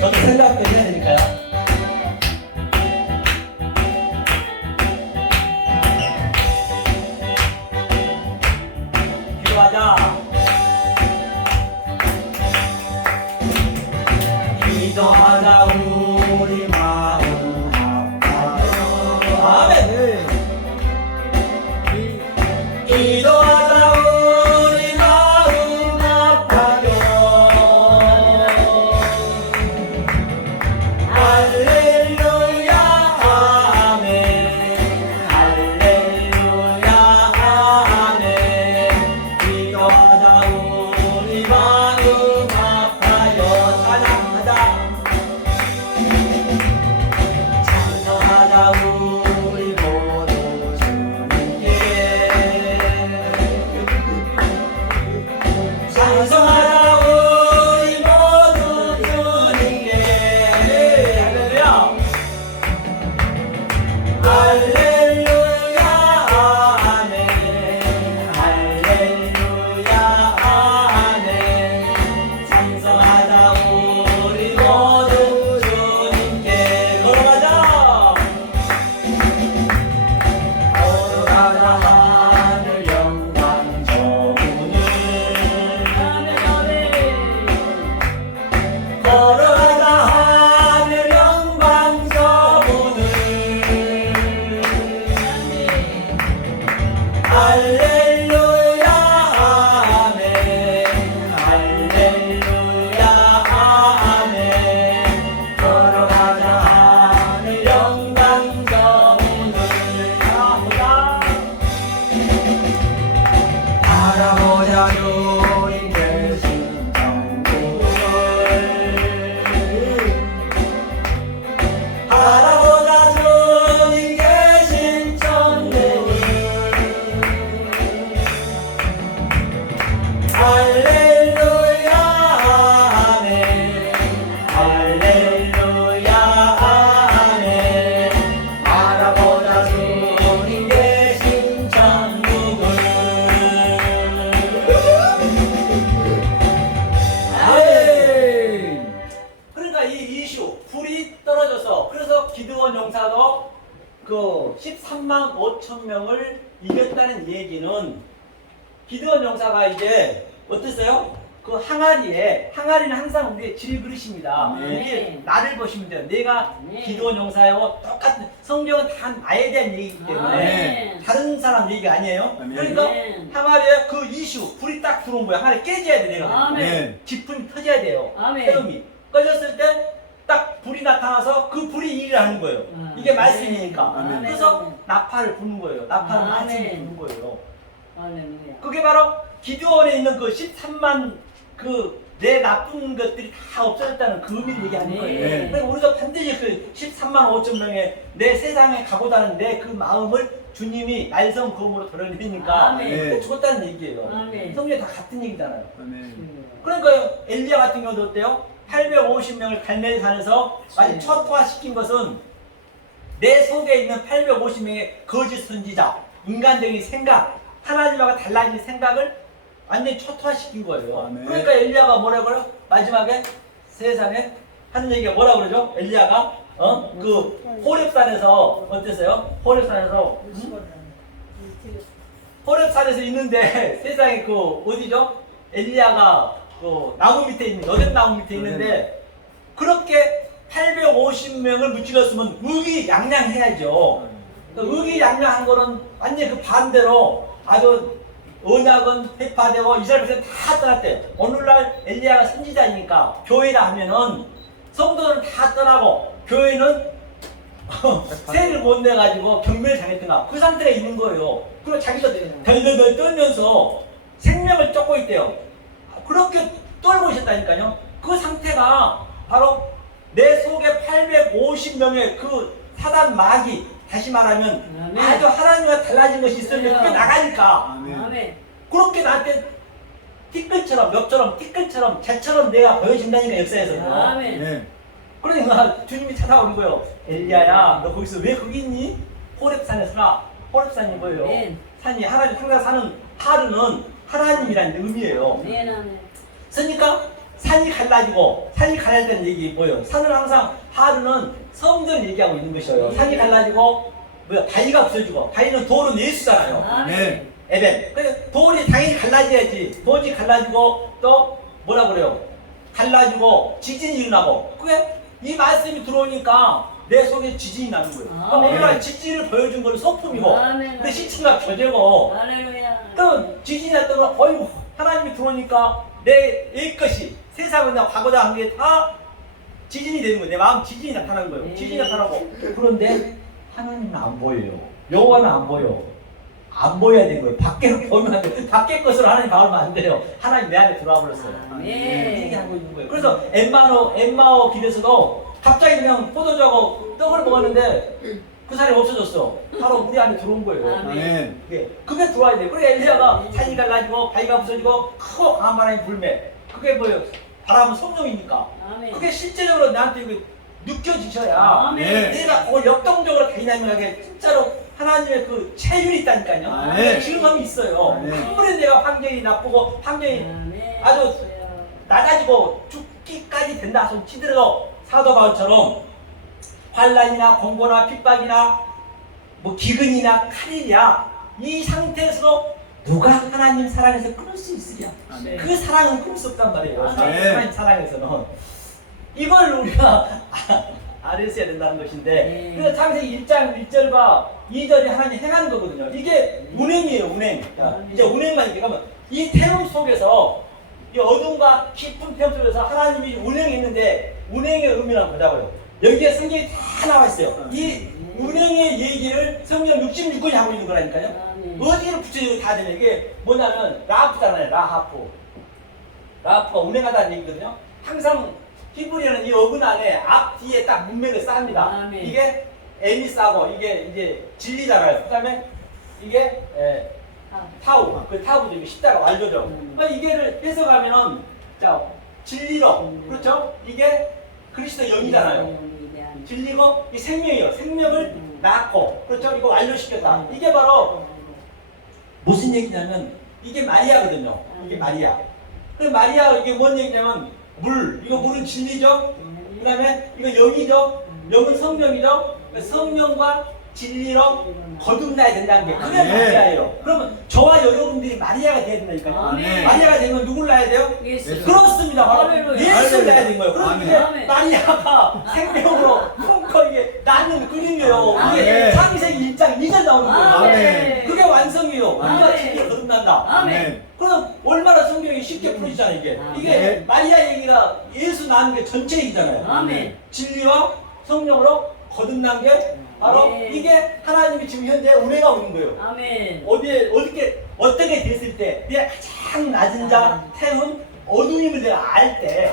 저도 생각도 해야 되니까요. 기도하자. 기도하자 우리 마음 아파요. 아멘. 기도하자 우리 마음 아파요. 할렐루야 아멘. 할렐루야 아멘. 기도하자 우리 마음 아파요. 찬양하자. 찬송하자 우리 모두 주님께. 찬송하자 우리 모두 주님께. 할렐루야. 할렐루야 아멘. 할렐루야 아멘. 찬송하자 우리 모두 주님께. 걸어가자. 걸어가자 하늘 영광 저문을. 걸어가자 하늘 영광 저문을. 할렐루야 아멘. 할렐루야 아멘. 걸어가자 하늘 영광 저문을. 바라보자 주님 계신 천국을. 바라보자 주님 계신 천국을. 할렐루야 아멘. 할렐루야 아멘. 바라보자 주님 계신 천국을. 아멘. 그러니까 이 이슈 불이 떨어져서 그래서 기드온 용사도 그 13만 5천 명을 이겼다는 얘기는 기드온 용사가 이제 어땠어요? 그 항아리는 항상 우리의 질그릇입니다. 네. 이게 나를 보시면 돼요. 내가 네. 기드온 용사하고 똑같은 성경은 다 나에 대한 얘기이기 때문에 네. 다른 사람 얘기가 아니에요. 아멘. 그러니까 네. 항아리에 그 이슈 불이 딱 들어온 거예요. 항아리 깨져야 돼 내가. 아멘. 지품이 터져야 돼요. 아멘. 태음이 꺼졌을 때 딱 불이 나타나서 그 불이 일을 하는 거예요. 이게 말씀이니까. 아멘. 그래서 나팔을 부는 거예요. 나팔을 아멘. 아침에 부는 거예요. 할렐루야. 그게 바로 기드온에 있는 그 13만 그 내 나쁜 것들이 다 없어졌다는 그 의미를 얘기하는 네. 거예요. 그러니까 우리가 반드시 그 13만 5천 명의 내 세상에 가고자 하는 내 그 마음을 주님이 날성검으로 도려내니까 아멘. 죽었다는 얘기예요. 아멘. 성경에 다 같은 얘기잖아요. 아멘. 그러니까 엘리야 같은 경우도 어때요? 850명을 갈멜산에서 완전 초토화시킨 것은 내 속에 있는 850명의 거짓 선지자, 인간적인 생각, 하나님하고 달라진 생각을 완전히 초토화시킨 거예요. 아멘. 그러니까 엘리야가 뭐라 그래요? 마지막에 세상에 하는 얘기가 뭐라 그러죠? 엘리야가 그 호렙산에서 어땠어요? 호렙산에서 호렙산에서 있는데 세상에 그 어디죠? 엘리야가 그 나무 밑에 있는 여덟 나무 밑에 있는데 그렇게 850명을 무찔렀으면 의기양양해야죠. 의기양양한 거는 완전히 그 반대로 아주 언약은 회파되고 이스라엘 백성 다 떠났대요. 오늘날 엘리야가 선지자니까 교회라 하면은 성도는 다 떠나고 교회는 세를 못 내가지고 경멸을 당했던가 그 상태가 있는 거예요. 그리고 자기가 덜덜덜 떨면서 생명을 쫓고 있대요. 그렇게 떨고 있었다니까요. 그 상태가 바로 내 속에 850명의 그 사단 마귀, 다시 말하면 아멘. 아주 하나님과 달라진 것이 있으면 그게 나가니까 아멘. 그렇게 나한테 티끌처럼 멱처럼 티끌처럼 재처럼 내가 보여진다니까 역사에서. 아멘. 네. 그러니까 주님이 찾아오는 거예요. 엘리야야, 너 거기서 왜 거기 있니? 호렙산에서나. 호렙산이 뭐예요? 아멘. 산이 하나님 항상 사는 하루는 하나님이라는 의미예요. 아멘. 아멘. 그러니까 산이 갈라지는 얘기 뭐예요? 산은 항상 하루는 성전을 얘기하고 있는 것이에요. 산이 갈라지고 바위가 없어지고 바위는 돌은 예수잖아요. 아멘. 에벤. 그러니까 돌이 당연히 갈라져야지. 돌이 갈라지고 또 뭐라 그래요? 갈라지고 지진이 일어나고. 그게 이 말씀이 들어오니까 내 속에 지진이 나는 거예요. 그러니까 아멘. 오늘날 지진을 보여준 거는 소품이고, 아멘. 근데 실체가 교제고. 할렐루야. 또 지진이 났다가 어이구 하나님이 들어오니까 내 옛것이 세상이나 과거다 한 게 다 지진이 되는 거예요. 내 마음 지진이 나타나는 거예요. 네. 지진이 나타나고. 그런데 하나님은 안 보여요. 여호와는 안 보여. 안 보여야 되는 거예요. 밖에로 보면 안 돼요. 밖에 것으로 하나님 봐오면 안 돼요. 하나님 내 안에 들어와 버렸어요. 아멘. 얘기하고 있는 거예요. 그래서 엠마오 길에서도 갑자기 그냥 포도주하고 떡을 먹었는데 그 사람이 없어졌어. 바로 우리 안에 들어온 거예요. 아멘. 그게 들어와야 돼요. 그래 엘리야가 산이 갈라지고 바위가 부서지고 크고 강한 바람이 불매. 그게 뭐예요? 바람은 성령이니까. 아멘. 그게 실제적으로 나한테 이거 느껴지셔야 아멘. 내가 그걸 역동적으로 다이나믹하게 진짜로 하나님의 그 체율이 있다니까요. 아멘. 증험이 있어요. 아멘. 아무리 내가 환경이 나쁘고 환경이 아멘. 아주 낮아지고 죽기까지 된다 손 치더라도 사도 바울처럼 환란이나 공고나 핍박이나 뭐 기근이나 칼이야 이 상태에서 누가 하나님 사랑에서 끊을 수 있으랴. 아멘. 그 사랑은 끊을 수 없단 말이에요. 아멘. 하나님 사랑에서는 이걸 우리가 알았어야 된다는 것인데 네. 그래서 창세기 1장 1절과 2절이 하나님 행하는 거거든요. 이게 운행이에요. 운행. 자, 이제 운행만 이렇게 가면 이 태움 속에서 이 어둠과 깊은 태움 속에서 하나님이 운행했는데 운행의 의미를 보자고요. 여기에 성경이 다 나와 있어요. 이 운행의 얘기를 성경 66권이 하고 있는 거라니까요. 아멘. 어디를 붙여주고 다 되는 이게 뭐냐면 라하프잖아요. 라하프가 운행하다는 얘기거든요. 항상 히브리어는 이 어근 안에 앞 뒤에 딱 문맥을 쌓습니다. 아멘. 이게 M이 싸고 이게 이제 진리잖아요. 그다음에 이게 타우, 그 타우죠. 이게 십자가 완료죠. 그러니까 이게를 해석하면은 자 진리로 그렇죠? 이게 그리스도 영이잖아요. 진리고 이 생명이에요. 생명을 낳고 그렇죠? 이거 완료시켰다. 이게 바로 무슨 얘기냐면 이게 마리아거든요. 이게 마리아. 그럼 마리아 이게 뭔 얘기냐면 물, 이거 물은 진리죠. 그다음에 이거 영이죠. 영은 성령이죠. 성령과 진리로 거듭나야 된다는 게 그게 네. 마리아예요. 그러면 저와 여러분들이 마리아가 돼야 된다니까요. 아멘. 마리아가 되면 누굴 낳아야 돼요? 예수. 그렇습니다. 바로 할렐루야. 예수를 낳아야 되는 거예요. 그럼 아멘. 이게 아멘. 마리아가 생명으로 품고 이게 낳는 그림이에요. 이게 아멘. 창세기 1장 2절 나오는 거예요. 아멘. 그게 완성이에요. 우리가 아멘. 진리로 거듭난다. 아멘. 그럼 얼마나 성경이 쉽게 풀어지잖아요. 이게 아멘. 이게 마리아 얘기가 예수 낳는 게 전체 얘기잖아요. 아멘. 진리와 성령으로 거듭난 게 바로 네. 이게 하나님이 지금 현재 운행하고 있는 거예요. 아멘. 어떻게 됐을 때 내가 가장 낮은 자 태운 어두움을 내가 알 때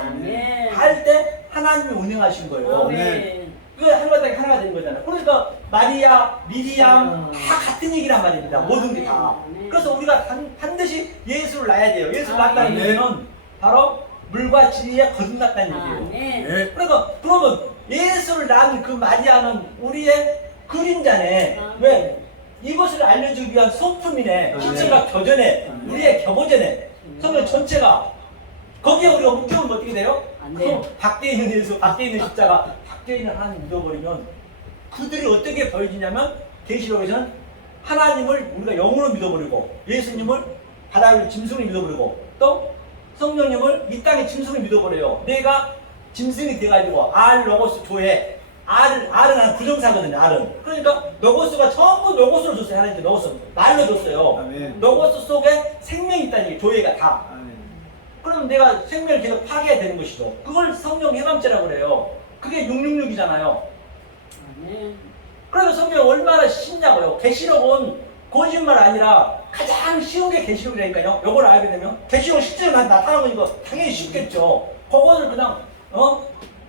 하나님이 운행하신 거예요. 아멘. 그 하나가 하나가 되는 거잖아요. 그러니까 마리아, 미리암 다 같은 얘기란 말입니다. 모든 게 다. 아멘. 그래서 우리가 반드시 예수를 낳아야 돼요. 예수를 낳았다는 아멘. 얘기는 바로 물과 진리에 거듭났다는 얘기예요. 아멘. 네. 그러면 예수를 낳은 그 마리아는 우리의 그림자네. 아멘. 왜? 이것을 알려주기 위한 소품이네. 실체가 교전에, 우리의 교보전에. 성경 전체가. 거기에 우리가 묶여면 어떻게 돼요? 안 돼요. 그럼 밖에 있는 예수, 밖에 있는 십자가, 밖에 있는 하나님 믿어버리면 그들이 어떻게 보여지냐면 계시록에서는 하나님을 우리가 영으로 믿어버리고 예수님을 바다 위에 짐승을 믿어버리고 또 성령님을 이 땅에 짐승을 믿어버려요. 내가 짐승이 돼가지고 알 로고스 조해. R은 한 부정사거든요. R은. 그러니까 로고스가 전부 로고스로 줬어요. 하나님께 로고스 말로 줬어요. 아멘. 로고스 속에 생명이 있다는 게 조해가 다. 아멘. 그러면 내가 생명을 계속 파괴해야 되는 것이죠. 그걸 성령 해방죄라고 그래요. 그게 666이잖아요. 그래서 성경이 얼마나 쉽냐고요. 계시록은 거짓말 아니라 가장 쉬운 게 계시록이라니까요. 요걸 알게 되면 계시록 실제로 나타나는 거 당연히 쉽겠죠. 그거를 그냥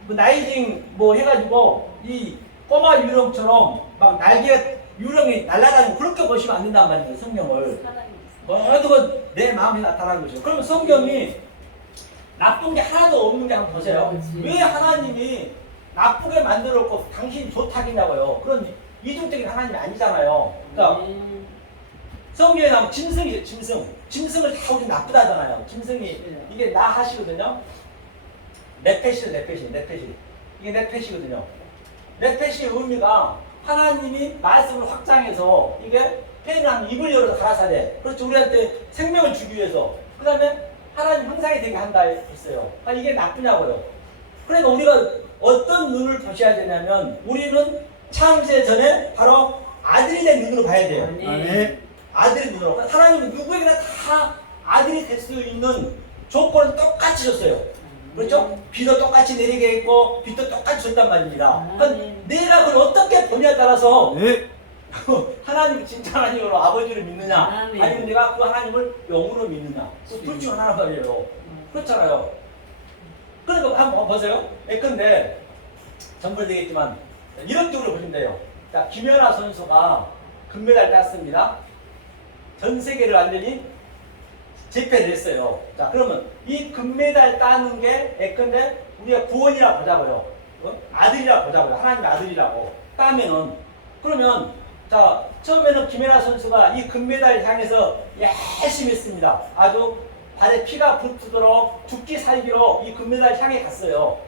그 나이징 뭐 해가지고 이 꼬마 유령처럼 막 날개 유령이 날아다니고 그렇게 보시면 안 된단 말이에요. 성경을 모든 건 내 마음에 나타나는 거죠. 그러면 성경이 나쁜 게 하나도 없는 게 한번 보세요. 왜 하나님이 나쁘게 만들었고 당신이 좋다겠냐고요. 그런 이중적인 하나님이 아니잖아요. 그러니까 성경에 나오면 짐승이죠. 짐승을 다 우리 나쁘다 하잖아요. 짐승이 이게 나 하시거든요. 네펫이 이게 네펫이거든요. 네펫의 의미가 하나님이 말씀을 확장해서 이게 폐는 입을 열어서 가라사대. 그렇죠. 우리한테 생명을 주기 위해서. 그 다음에 하나님 형상이 되게 한다 했어요. 이게 나쁘냐고요. 그러니까 우리가 어떤 눈을 보셔야 되냐면 우리는 창세 전에 바로 아들이 된 눈으로 봐야 돼요. 아멘. 아들의 눈으로. 하나님은 누구에게나 다 아들이 될 수 있는 조건을 똑같이 줬어요. 그렇죠? 비도 똑같이 내리게 했고 빛도 똑같이 줬단 말입니다. 그러니까 내가 그걸 어떻게 보냐에 따라서 네. 하나님을 진짜 하나님으로 아버지를 믿느냐 아멘. 아니면 내가 그 하나님을 영으로 믿느냐 둘 중 하나란 말이에요. 그렇잖아요. 그러니까 한번 보세요. 예컨대 전부 되겠지만 이런 쪽으로 보시면 돼요. 자, 김연아 선수가 금메달 땄습니다. 전 세계를 완전히 제패를 했어요. 자, 그러면 이 금메달 따는 게 예컨대 우리가 구원이라 보자고요. 아들이라 보자고요. 하나님의 아들이라고 따면은 그러면 자, 처음에는 김연아 선수가 이 금메달을 향해서 열심히 했습니다. 아주 발에 피가 붙도록 죽기 살기로 이 금메달 향해 갔어요.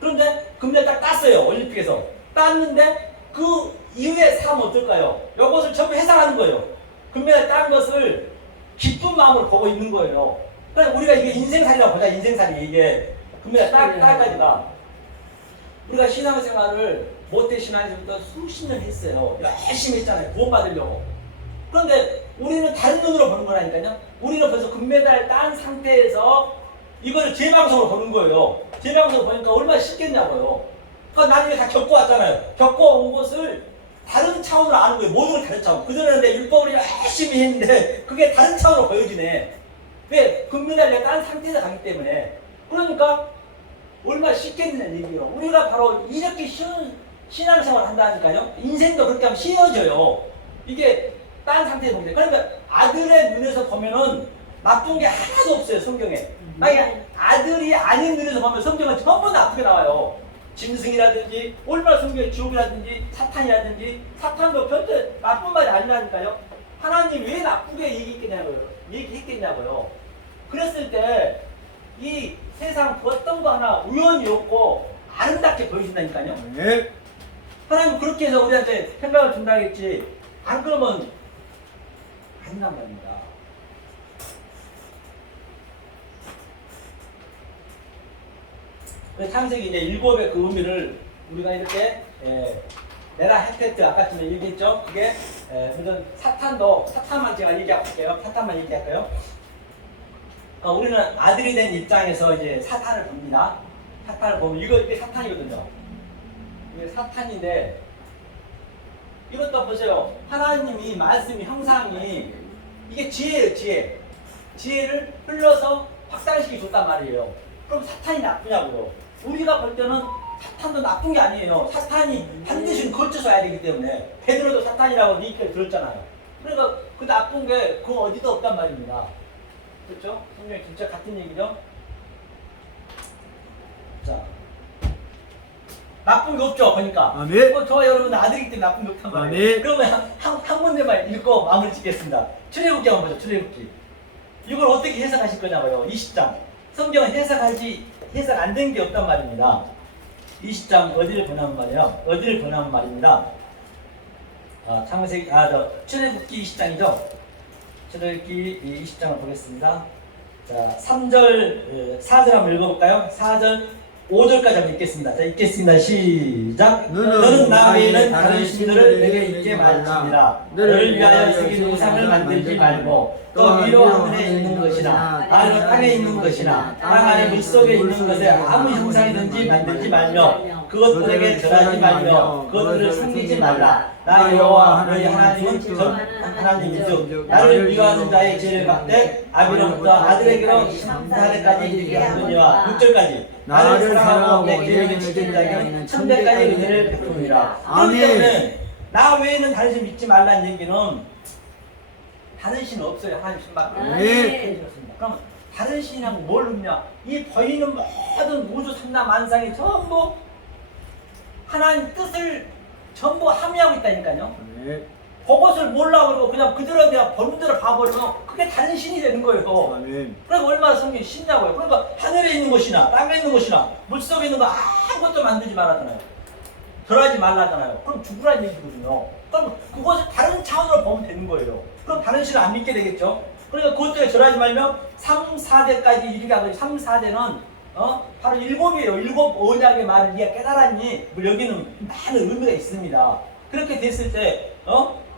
그런데 금메달 딱 땄어요. 올림픽에서. 땄는데 그 이후의 삶은 어떨까요? 이것을 전부 해상하는 거예요. 금메달 딴 것을 기쁜 마음으로 보고 있는 거예요. 그러니까 우리가 이게 인생살이라고 보자. 인생살이 이게 금메달 따까지가 우리가 신앙생활을 모태 신앙에서부터 수십 년 했어요. 열심히 했잖아요. 구원받으려고. 그런데 우리는 다른 눈으로 보는 거라니까요. 우리는 벌써 금메달 딴 상태에서 이거를 재방송으로 보는 거예요. 재방송으로 보니까 얼마나 쉽겠냐고요. 그러니까 나중에 다 겪고 왔잖아요. 겪고 온 것을 다른 차원으로 아는 거예요. 모든 걸 다른 차원. 그전에는 내 율법을 열심히 했는데 그게 다른 차원으로 보여지네. 왜? 금메달을 딴 상태에서 가기 때문에. 그러니까 얼마나 쉽겠냐는 얘기예요. 우리가 바로 이렇게 쉬운 신앙생활을 한다니까요. 인생도 그렇게 하면 쉬워져요. 이게 딴 상태에서 보게 돼. 그러니까 아들의 눈에서 보면은 나쁜 게 하나도 없어요. 성경에. 만약에 아들이 아닌 눈에서 보면 성경은 전부 나쁘게 나와요. 짐승이라든지 얼마나 성경에 지옥이라든지 사탄이라든지 사탄도 절대 나쁜 말이 아니라니까요. 하나님 왜 나쁘게 얘기했겠냐고요. 그랬을 때 이 세상 어떤 거 하나 우연이 없고 아름답게 보여진다니까요. 네. 하나님 그렇게 해서 우리한테 생각을 준다겠지. 안 그러면 아니란 말입니다. 창세기 이제 일곱의 그 의미를 우리가 이렇게 메라헤테트 아까 전에 얘기했죠. 그게 무슨 사탄만 제가 얘기할게요. 사탄만 얘기할까요? 우리는 아들이 된 입장에서 이제 사탄을 봅니다. 사탄을 보면 이게 사탄이거든요. 이게 사탄인데 이것도 보세요. 하나님이 말씀이 형상이 이게 지혜예요. 지혜를 흘러서 확산시켜 줬단 말이에요. 그럼 사탄이 나쁘냐고요. 우리가 볼 때는 사탄도 나쁜 게 아니에요. 사탄이 반드시 걸쳐서 와야 되기 때문에 베드로도 사탄이라고 니께 들었잖아요. 그러니까 그 나쁜 게 그 어디도 없단 말입니다. 그렇죠? 성경이 진짜 같은 얘기죠? 자, 나쁜 게 없죠, 보니까. 아멘. 저와 여러분 아들이기 때문에 나쁜 게 없단 말이에요. 아멘. 그러면 한 문제만 읽고 마무리 짓겠습니다. 출애굽기 한번 보죠, 출애굽기. 이걸 어떻게 해석하실 거냐고요, 20장. 성경은 해석 안 된 게 없단 말입니다. 20장 어디를 보냐면 말입니다. 출애굽기 20장이죠. 출애굽기 20장을 보겠습니다. 자, 3절, 4절 한번 읽어볼까요? 4절, 5절까지 한번 읽겠습니다. 자, 읽겠습니다. 시작. 너는 나 외에는 다른 신들을 내게 있게 말지니라. 너를 위하여 새긴 우상을 만들지 말고 또 위로 하늘에 있는 것이나 아래 땅에 있는 것이나 땅 아래 물속에 있는 것에 아무 형상이든지 만들지 말며 그것들에게 절하지 말며 그것들을 섬기지 말라. 나 여호와 너희 하나님은 전 하나님이죠. 나를 미워하는 자의 죄를 갚되 아비로부터 아들에게로 3대까지 이르게 하느니와 6절까지 나를 사랑하고 내 계획을 지킨 자에게는 천대까지 은혜를 베푸니라. 그렇기 때문에 나 외에는 다른 신 믿지 말라는 얘기는 다른 신은 없어요. 하나님 신밖에. 그럼 다른 신이랑 뭘 의미냐? 이 보이는 모든 우주 삼라 만상이 전부 하나님 뜻을 전부 함유하고 있다니까요. 그것을 몰라 그러고 그냥 그대로 내가 보는 대로 봐버리면 그게 다른 신이 되는 거예요. 그러니까 얼마나 성경이 신냐고요. 그러니까 하늘에 있는 것이나 땅에 있는 것이나 물속에 있는 거 아무것도 만들지 말라잖아요. 절하지 말라잖아요. 그럼 죽으라는 얘기거든요. 그럼 그것을 다른 차원으로 보면 되는 거예요. 그럼 다른 신을 안 믿게 되겠죠. 그러니까 그것들에 절하지 말면 3, 4대까지 이르게 하고 3, 4대는 바로 일곱이에요. 일곱 언약의 말을 네가 깨달았니? 뭐 여기는 많은 의미가 있습니다. 그렇게 됐을 때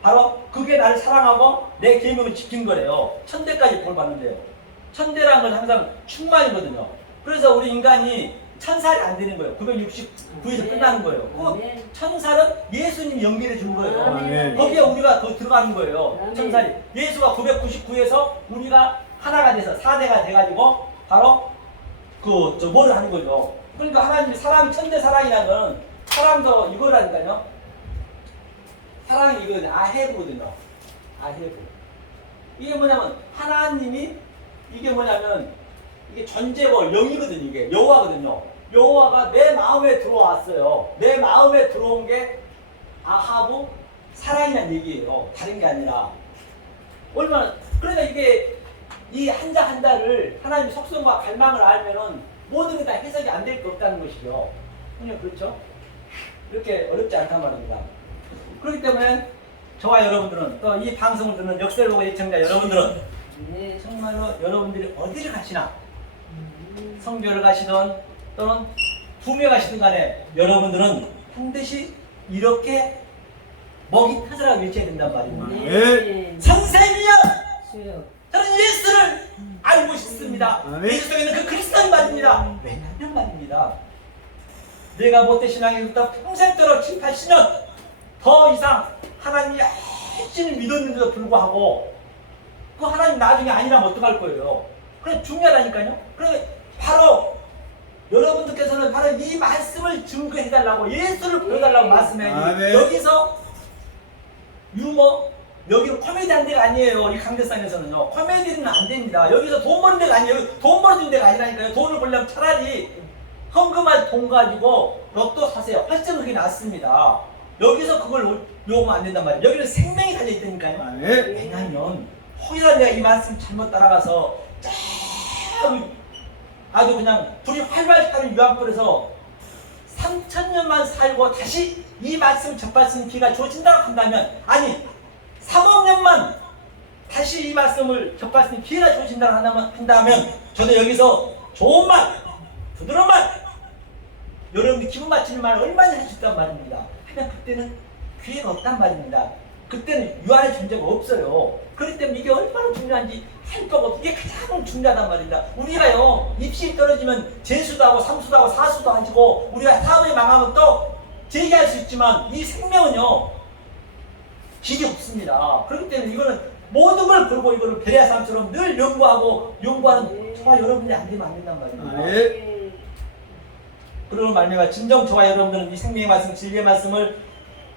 바로 그게 나를 사랑하고 내 계명을 지킨 거래요. 천대까지 볼 받는데요. 천대라는 건 항상 충만이거든요. 그래서 우리 인간이 천살이 안 되는 거예요. 969에서 끝나는 거예요. 그 천살은 예수님이 연결해 준 거예요. 거기에 우리가 더 들어가는 거예요. 천살이. 예수가 999에서 우리가 하나가 돼서 4대가 돼가지고 바로 뭐를 하는 거죠. 그러니까 하나님이 사랑, 천대 사랑이라는 건 사랑도 이거라니까요. 사랑이 이거는 아헤브거든요. 아헤브. 이게 뭐냐면 하나님이 이게 뭐냐면 이게 존재고 영이거든요. 이게 여호와거든요. 여호와가 내 마음에 들어왔어요. 내 마음에 들어온 게 아하브 사랑이라는 얘기예요. 다른 게 아니라 얼마나 그러니까 이게 이 한자 한자를 하나님의 속성과 갈망을 알면은 모든 게 다 해석이 안 될 게 없다는 것이죠. 그냥 그렇죠? 그렇게 어렵지 않단 말입니다. 그렇기 때문에 저와 여러분들은 또 이 방송을 듣는 역사를 보고 예청자 여러분들은 정말로 여러분들이 어디를 가시나 성교를 가시든 또는 부모에 가시든 간에 여러분들은 반드시 이렇게 먹이 타자라고 외쳐야 된단 말입니다. 선생이여! 저는 예수를 알고 싶습니다. 예수 속에 있는 그 그리스도인 말입니다. 왜냐면 말입니다. 내가 모태신앙에서부터 평생도록 7, 80년 더 이상 하나님이 핵심을 믿었는데도 불구하고 그 하나님 나중에 아니라면 어떡할 거예요. 그래 중요하다니까요. 그래 바로 여러분들께서는 바로 이 말씀을 증거해달라고 예수를 보여달라고 말씀해야지 여기서 유머 여기는 코미디한 데가 아니에요. 이 강대상에서는요. 코미디는 안 됩니다. 여기서 돈 버는 데가 아니에요. 돈 벌어주는 데가 아니라니까요. 돈을 벌려면 차라리 헌금할 돈 가지고 로또 사세요. 훨씬 그게 낫습니다. 여기서 그걸 요구하면 안 된단 말이에요. 여기는 생명이 달려있다니까요. 왜냐면 혹이라도 내가 이 말씀 잘못 따라가서 아주 그냥 불이 활발 타는 유황불에서 3000년만 살고 다시 이 말씀을 접할 수 있는 기회가 주어진다고 한다면 아니 3억 년만 다시 이 말씀을 접할 수 있는 기회가 주어진다고 한다면 저도 여기서 좋은 말, 부드러운 말 여러분들 기분 맞추는 말을 얼마나 할 수 있단 말입니다. 하지만 그때는 기회가 없단 말입니다. 그때는 유한의 존재가 없어요. 그렇기 때문에 이게 얼마나 중요한지 할 거고 이게 가장 중요하단 말입니다. 우리가요 입시 떨어지면 재수도 하고 삼수도 하고 사수도 하시고 우리가 사업이 망하면 또 재기할 수 있지만 이 생명은요 길이 없습니다. 그렇기 때문에 이거는 모든 걸 걸고 이거를 베레아 삶처럼 늘 연구하는 저와 여러분들이 안 되면 안 된단 말입니다. 그러는 말미암아 진정 저와 여러분들은 이 생명의 말씀, 진리의 말씀을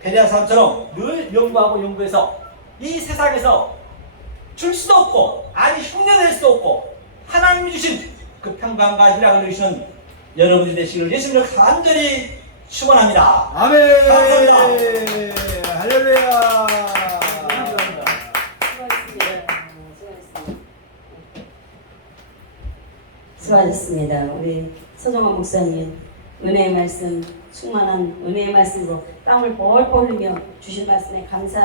베레아 삶처럼 늘 연구해서 이 세상에서 줄 수도 없고 아니 흉내낼 수도 없고 하나님이 주신 그 평강과 희락을 누리시는 여러분들이 되시기를 예수님을 간절히 축원합니다. 아멘. 감사합니다. 할렐루야. 수고하셨습니다. 우리 서정환 목사님 은혜의 말씀 충만한 은혜의 말씀으로 땀을 뻘뻘 흘리며 주신 말씀에 감사